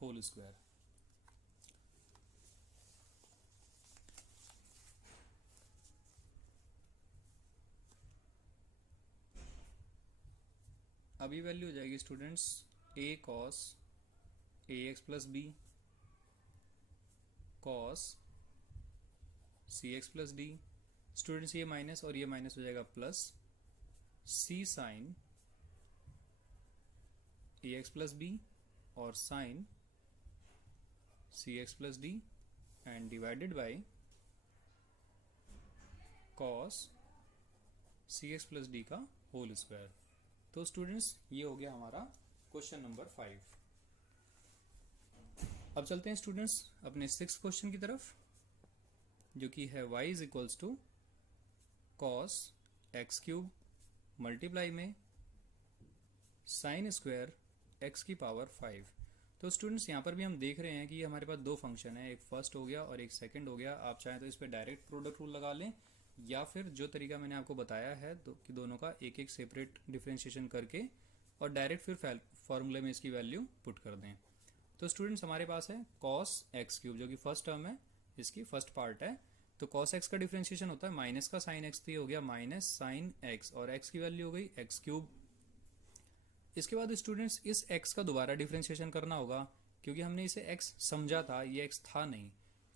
होल स्क्वायर। अभी वैल्यू हो जाएगी students a cos A x plus B cos C x plus d, students ये माइनस और ये माइनस हो जाएगा प्लस सी साइन ए एक्स प्लस बी और sine c x plus d and divided by cos C x plus d का whole square. तो students ये हो गया हमारा क्वेश्चन नंबर 5। अब चलते हैं स्टूडेंट्स अपने 6th क्वेश्चन की तरफ, जो कि है y is equals to cos x cube multiply में साइन स्क्वायर एक्स की पावर 5। तो स्टूडेंट्स यहाँ पर भी हम देख रहे हैं कि हमारे पास दो फंक्शन है, एक फर्स्ट हो गया और एक सेकंड हो गया। आप चाहें तो इस पर डायरेक्ट प्रोडक्ट रूल लगा लें, या फिर जो तरीका मैंने आपको बताया है कि दोनों का एक एक सेपरेट डिफरेंशिएशन करके और डायरेक्ट फिर फॉर्मूले में इसकी वैल्यू पुट कर दें। तो स्टूडेंट्स हमारे पास है कॉस एक्स क्यूब, जो कि फर्स्ट टर्म है, इसकी फर्स्ट पार्ट है। तो कॉस एक्स का डिफरेंशिएशन होता है माइनस का साइन एक्स, तो ये हो गया माइनस साइन एक्स और एक्स की वैल्यू हो गई एक्स क्यूब। इसके बाद स्टूडेंट्स इस एक्स का दोबारा डिफरेंशिएशन करना होगा, क्योंकि हमने इसे एक्स समझा था, ये एक्स था नहीं।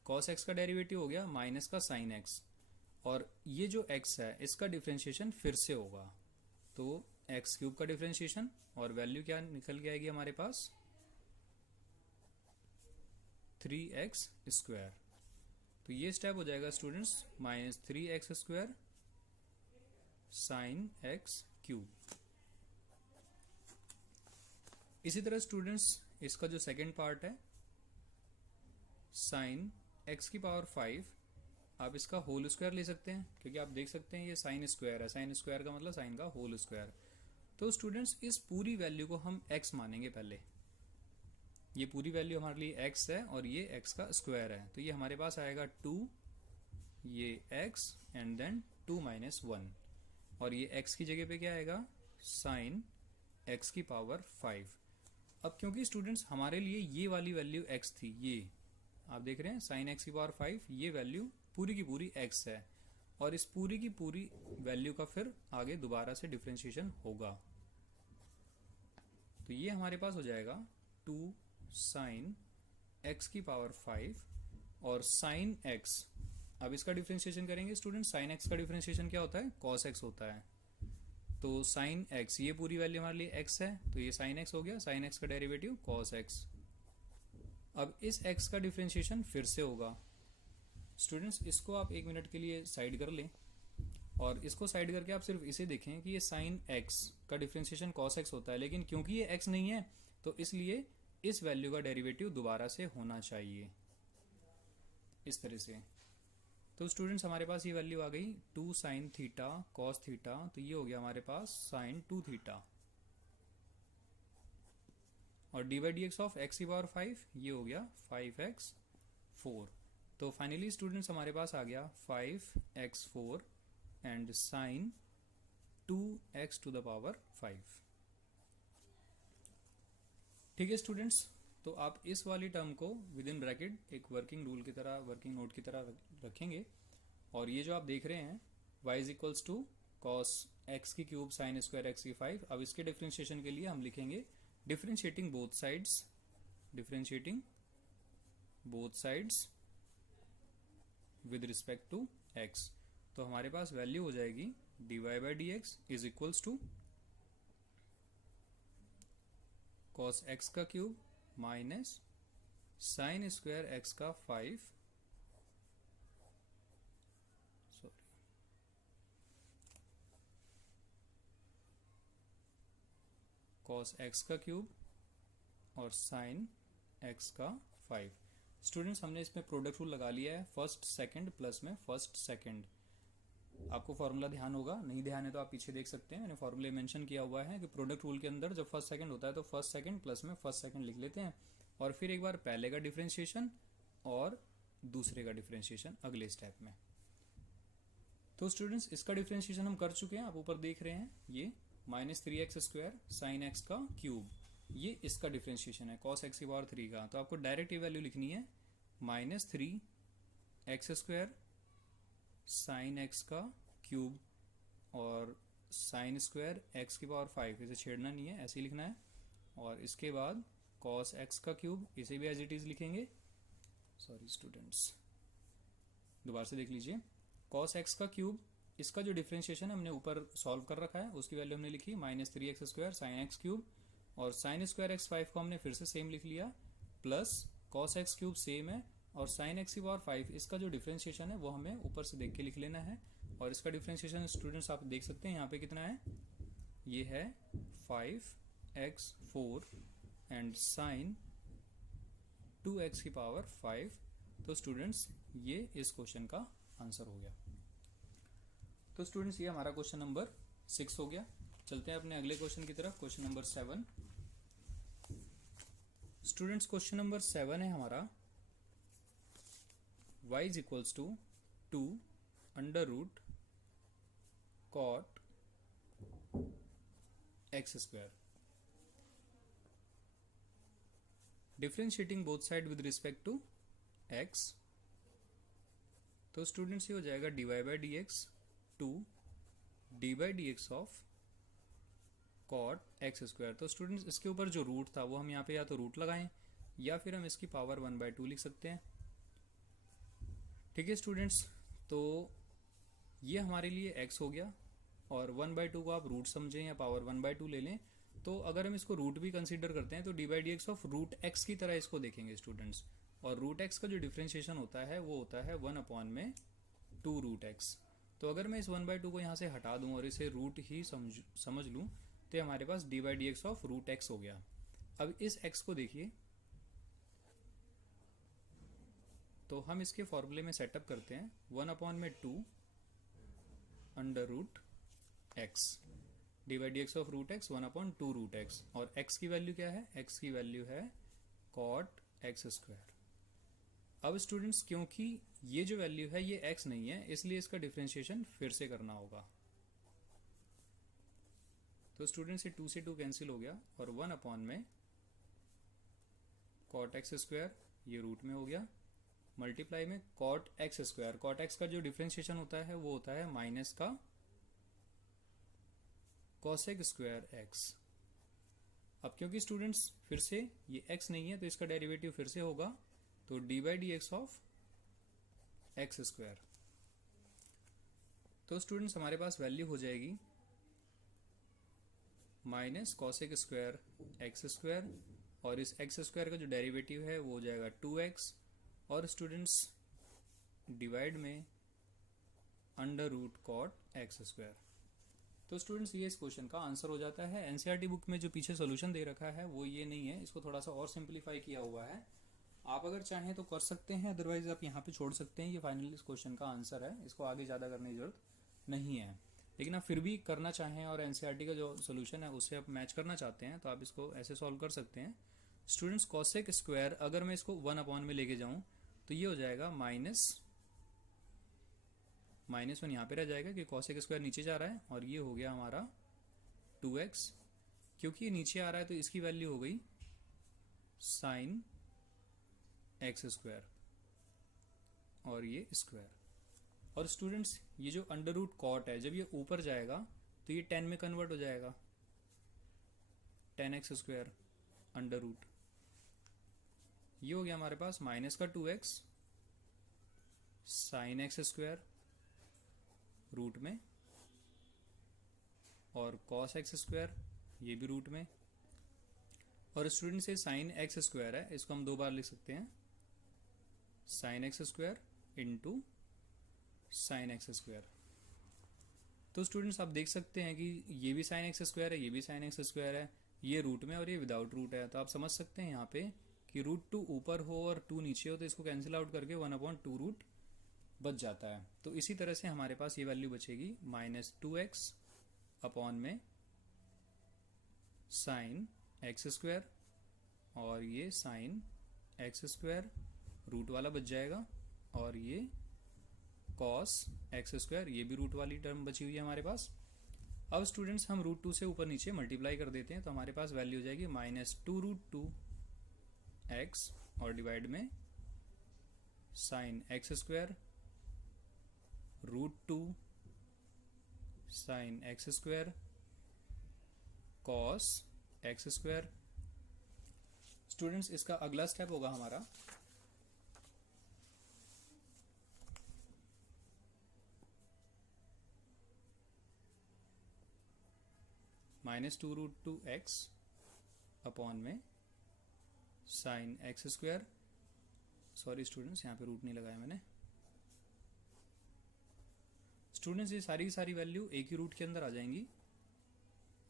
कॉस एक्स का डेरिवेटिव हो गया माइनस का साइन एक्स, और ये जो x है इसका डिफरेंशिएशन फिर से होगा, तो एक्स क्यूब का डिफरेंशिएशन और वैल्यू क्या निकल के आएगी हमारे पास 3x स्क्वायर। तो ये स्टेप हो जाएगा students minus 3x square sine x cube. इसी तरह स्टूडेंट्स इसका जो सेकेंड पार्ट है साइन एक्स की पावर 5 आप इसका होल स्क्वायर ले सकते हैं, क्योंकि आप देख सकते हैं ये साइन स्क्वायर है, साइन स्क्वायर का मतलब साइन का होल स्क्वायर। तो स्टूडेंट्स इस पूरी वैल्यू को हम x मानेंगे पहले। ये पूरी वैल्यू हमारे लिए x है और ये x का स्क्वायर है, तो ये हमारे पास आएगा 2, ये x एंड देन 2 माइनस 1, और ये x की जगह पे क्या आएगा, साइन x की पावर 5। अब क्योंकि स्टूडेंट्स हमारे लिए ये वाली वैल्यू x थी, ये आप देख रहे हैं साइन x की पावर 5, ये वैल्यू पूरी की पूरी x है, और इस पूरी की पूरी वैल्यू का फिर आगे दोबारा से डिफ्रेंशिएशन होगा। तो ये हमारे पास हो जाएगा 2 साइन x की पावर 5 और साइन x। अब इसका डिफ्रेंशिएशन करेंगे स्टूडेंट, साइन x का डिफ्रेंशिएशन क्या होता है, कॉस x होता है। तो साइन x, ये पूरी वैल्यू हमारे लिए x है, तो ये साइन x हो गया, साइन x का डेरिवेटिव कॉस x। अब इस x का डिफ्रेंशिएशन फिर से होगा स्टूडेंट्स, इसको आप 1 मिनट के लिए साइड कर लें, और इसको साइड करके आप सिर्फ इसे देखें कि ये साइन x का डिफ्रेंशिएशन कॉस x होता है, लेकिन क्योंकि ये x नहीं है तो इसलिए इस वैल्यू का डेरिवेटिव दोबारा से होना चाहिए इस तरह से। तो स्टूडेंट्स हमारे पास ये वैल्यू आ गई 2 साइन थीटा कॉस थीटा, तो ये हो गया हमारे पास साइन 2 थीटा, और D by D x of x की पावर 5 ये हो गया 5x4। तो फाइनली स्टूडेंट्स हमारे पास आ गया 5x4 and sine 2x to the power 5। ठीक है स्टूडेंट्स, तो आप इस वाली टर्म को विद इन ब्रैकेट एक वर्किंग रूल की तरह, वर्किंग नोट की तरह रखेंगे, और ये जो आप देख रहे हैं y is equals to cos x की क्यूब साइन स्क्वायर एक्स की 5, अब इसके डिफ्रेंशिएशन के लिए हम लिखेंगे differentiating both sides, differentiating both sides with respect to x। तो हमारे पास वैल्यू हो जाएगी dy by D x is equals to cos x का cube minus sine square x का 5, सॉरी कॉस x का क्यूब और साइन x का 5। स्टूडेंट्स हमने इसमें प्रोडक्ट रूल लगा लिया है, फर्स्ट सेकंड प्लस में फर्स्ट सेकंड। आपको फॉर्मूला ध्यान होगा, नहीं ध्यान है तो आप पीछे देख सकते हैं, मैंने फॉर्मूले मेंशन किया हुआ है कि प्रोडक्ट रूल के अंदर जब फर्स्ट सेकंड होता है तो फर्स्ट सेकंड प्लस में फर्स्ट सेकंड लिख लेते हैं, और फिर एक बार पहले का डिफ्रेंशिएशन और दूसरे का डिफ्रेंशिएशन अगले स्टेप में। तो स्टूडेंट्स इसका डिफ्रेंशिएशन हम कर चुके हैं, आप ऊपर देख रहे हैं ये -3x² साइन एक्स का क्यूब, ये इसका डिफ्रेंशिएशन है कॉस एक्स की पावर 3 का। तो आपको डायरेक्ट ये वैल्यू लिखनी है -3x² साइन एक्स का क्यूब और साइन स्क्वायर एक्स की पावर 5, इसे छेड़ना नहीं है, ऐसे ही लिखना है, और इसके बाद कॉस एक्स का क्यूब, इसे भी एज इट इज लिखेंगे, सॉरी स्टूडेंट्स दोबारा से देख लीजिए, कॉस एक्स का क्यूब, इसका जो डिफ्रेंशिएशन है हमने ऊपर सॉल्व कर रखा है, उसकी वैल्यू हमने लिखी -3x² साइन एक्स क्यूब, और साइन स्क्वायर एक्स 5 को हमने फिर से सेम लिख लिया, plus cos x cube same है, और साइन एक्स की पावर 5 इसका जो डिफ्रेंशिएशन है वो हमें ऊपर से देख के लिख लेना है, और इसका डिफ्रेंशिएशन स्टूडेंट्स आप देख सकते हैं यहाँ पे कितना है, ये है 5x4 एंड साइन 2x की पावर 5। तो स्टूडेंट्स ये इस क्वेश्चन का आंसर हो गया। तो स्टूडेंट्स ये हमारा क्वेश्चन नंबर 6 हो गया। चलते हैं अपने अगले क्वेश्चन की तरफ, question number 7। Students question number 7 है हमारा y is equals to 2 under root cot x², differentiating both side with respect to x। तो स्टूडेंट्स ये हो जाएगा dy by D x 2 d by D x of cot x²। तो students इसके ऊपर जो रूट था वो हम यहाँ पे या तो रूट लगाएं या फिर हम इसकी पावर 1/2 लिख सकते हैं। ठीक है स्टूडेंट्स, तो ये हमारे लिए x हो गया, और 1/2 को आप रूट समझें या पावर 1/2 ले लें, तो अगर हम इसको रूट भी कंसीडर करते हैं तो d by D x of root x की तरह इसको देखेंगे स्टूडेंट्स, और रूट एक्स का जो डिफ्रेंशिएशन होता है वो होता है 1/2 रूट एक्स। तो अगर मैं इस 1/2 को यहाँ से हटा दूं और इसे रूट ही समझ लूं तो हमारे पास D by D x of root X हो गया। अब इस x को देखिए, तो हम इसके फॉर्मूले में सेटअप करते हैं 1/2 under root x divide x of root x 1/2 root x, और x की वैल्यू क्या है, x की वैल्यू है कॉट एक्स स्क्वायर। अब स्टूडेंट्स क्योंकि ये जो वैल्यू है ये x नहीं है, इसलिए इसका डिफ्रेंशिएशन फिर से करना होगा। तो स्टूडेंट्स ये 2 से 2 कैंसिल हो गया और 1 में कॉट एक्स स्क्वायर ये रूट में हो गया, मल्टीप्लाई में cot x square. Cot x का जो डिफ्रेंशिएशन होता है वो होता है माइनस का कॉसेक स्क्वायर एक्स। अब क्योंकि स्टूडेंट्स फिर से ये x नहीं है तो इसका डेरिवेटिव फिर से होगा, तो d by D x of x square. तो स्टूडेंट्स हमारे पास वैल्यू हो जाएगी minus cosec square x square, और इस एक्स स्क्वायर का जो डेरिवेटिव है वो हो जाएगा 2x, और स्टूडेंट्स डिवाइड में under root cot x square. तो स्टूडेंट्स ये इस क्वेश्चन का आंसर हो जाता है। एनसीईआरटी बुक में जो पीछे सोल्यूशन दे रखा है वो ये नहीं है, इसको थोड़ा सा और सिंप्लीफाई किया हुआ है। आप अगर चाहें तो कर सकते हैं, अदरवाइज आप यहाँ पे छोड़ सकते हैं। ये फाइनली इस क्वेश्चन का आंसर है, इसको आगे ज़्यादा करने की जरूरत नहीं है। लेकिन आप फिर भी करना चाहें और एनसीईआरटी का जो सोल्यूशन है उससे आप मैच करना चाहते हैं तो आप इसको ऐसे सॉल्व कर सकते हैं। स्टूडेंट्स कॉसेक स्क्वायर अगर मैं इसको 1 में लेके जाऊँ तो ये हो जाएगा -1 यहाँ पे रह जाएगा कि कॉसेक स्क्वायर नीचे जा रहा है, और ये हो गया हमारा 2x। क्योंकि ये नीचे आ रहा है तो इसकी वैल्यू हो गई साइन एक्स स्क्वायर, और ये स्क्वायर। और स्टूडेंट्स ये जो अंडर रूट कॉट है जब ये ऊपर जाएगा तो ये 10 में कन्वर्ट हो जाएगा, 10x स्क्वायर अंडर रूट। ये हो गया हमारे पास माइनस का 2x sign x square root में, और कॉस एक्स स्क्वायर ये भी रूट में। और स्टूडेंट से साइन एक्स स्क्वायर है, इसको हम 2 बार लिख सकते हैं, sign x square into sine x square. तो स्टूडेंट्स आप देख सकते हैं कि ये भी साइन एक्स स्क्वायर है, ये भी साइन एक्स स्क्वायर है, ये रूट में और ये विदाउट रूट है। तो आप समझ सकते हैं यहाँ पे कि √2 ऊपर हो और 2 नीचे हो तो इसको कैंसिल आउट करके 1/2 रूट बच जाता है। तो इसी तरह से हमारे पास ये वैल्यू बचेगी -2x अपॉन में साइन एक्स स्क्वायर, और ये साइन एक्स स्क्वायर रूट वाला बच जाएगा, और ये कॉस एक्स स्क्वायर ये भी रूट वाली टर्म बची हुई है हमारे पास। अब स्टूडेंट्स हम √2 से ऊपर नीचे मल्टीप्लाई कर देते हैं तो हमारे पास वैल्यू हो जाएगी -2√2x, और डिवाइड में sign x square √2 sine x square cos x square. Students इसका अगला स्टेप होगा हमारा -2√2x अपॉन में sign x square. Sorry students यहाँ पे रूट नहीं लगाया मैंने। स्टूडेंट्स ये सारी की सारी वैल्यू एक ही रूट के अंदर आ जाएंगी,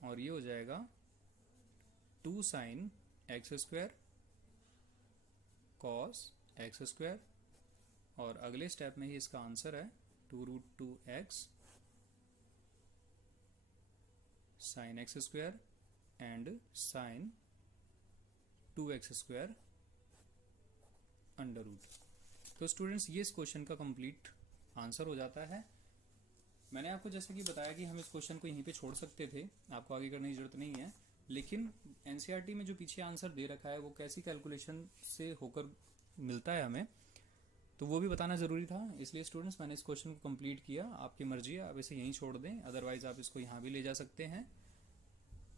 और ये हो जाएगा 2 sine x square cos x square, और अगले स्टेप में ही इसका आंसर है 2√2x sine x square and sine 2x square under root. तो स्टूडेंट्स ये इस क्वेश्चन का कंप्लीट आंसर हो जाता है। मैंने आपको जैसे कि बताया कि हम इस क्वेश्चन को यहीं पे छोड़ सकते थे, आपको आगे करने की जरूरत नहीं है, लेकिन एनसीईआरटी में जो पीछे आंसर दे रखा है वो कैसी कैलकुलेशन से होकर मिलता है हमें, तो वो भी बताना ज़रूरी था। इसलिए स्टूडेंट्स मैंने इस क्वेश्चन को कंप्लीट किया। आपकी मर्जी है, आप इसे यहीं छोड़ दें, अदरवाइज आप इसको यहाँ भी ले जा सकते हैं,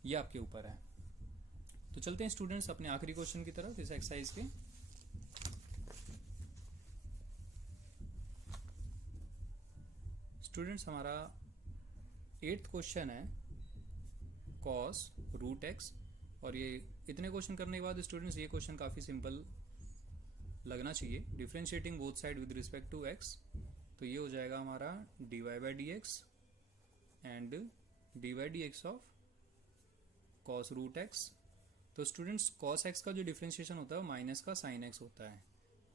ये आपके ऊपर है। तो चलते हैं स्टूडेंट्स अपने आखिरी क्वेश्चन की तरफ इस एक्सरसाइज के। स्टूडेंट्स हमारा 8th क्वेश्चन है कॉस √x, और ये इतने क्वेश्चन करने के बाद स्टूडेंट्स ये क्वेश्चन काफ़ी सिंपल लगना चाहिए। Differentiating both side with respect to x, तो ये हो जाएगा हमारा dy/dx and dy/dx of cos √x। तो स्टूडेंट्स cos x का जो डिफ्रेंशिएशन होता है वो माइनस का साइन x होता है,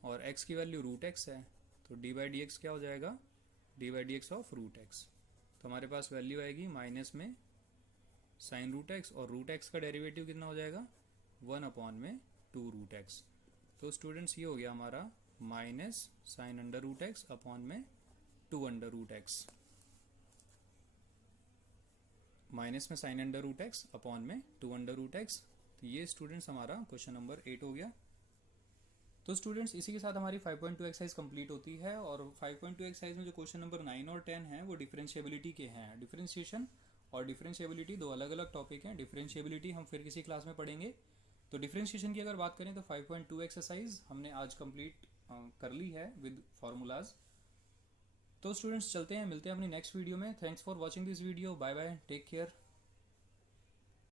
और x की वैल्यू रूट एक्स है, तो डी बाई डी एक्स क्या हो जाएगा, d by D x of root x. तो हमारे पास वैल्यू आएगी माइनस में साइन रूट एक्स, और रूट एक्स का डेरिवेटिव कितना हो जाएगा, 1 में 2 रूट एक्स। तो स्टूडेंट्स ये हो गया हमारा minus sine under root x upon में 2 अंडर रूट एक्स, माइनस में sine under root x upon में 2 अंडर रूट एक्स। तो ये स्टूडेंट्स हमारा क्वेश्चन नंबर 8 हो गया। तो स्टूडेंट्स इसी के साथ हमारी 5.2 एक्सरसाइज कंप्लीट होती है, और 5.2 एक्सरसाइज में जो क्वेश्चन नंबर 9 और 10 हैं वो डिफरेंशिएबिलिटी के हैं। डिफरेंशिएशन और डिफरेंशिएबिलिटी दो अलग अलग टॉपिक हैं। डिफरेंशिएबिलिटी हम फिर किसी क्लास में पढ़ेंगे। तो डिफरेंशिएशन की अगर बात करें तो 5.2 एक्सरसाइज हमने आज कंप्लीट कर ली है विद फार्मूलाज। तो स्टूडेंट्स चलते हैं, मिलते हैं अपनी नेक्स्ट वीडियो में। Thanks for watching this video, bye bye, take care.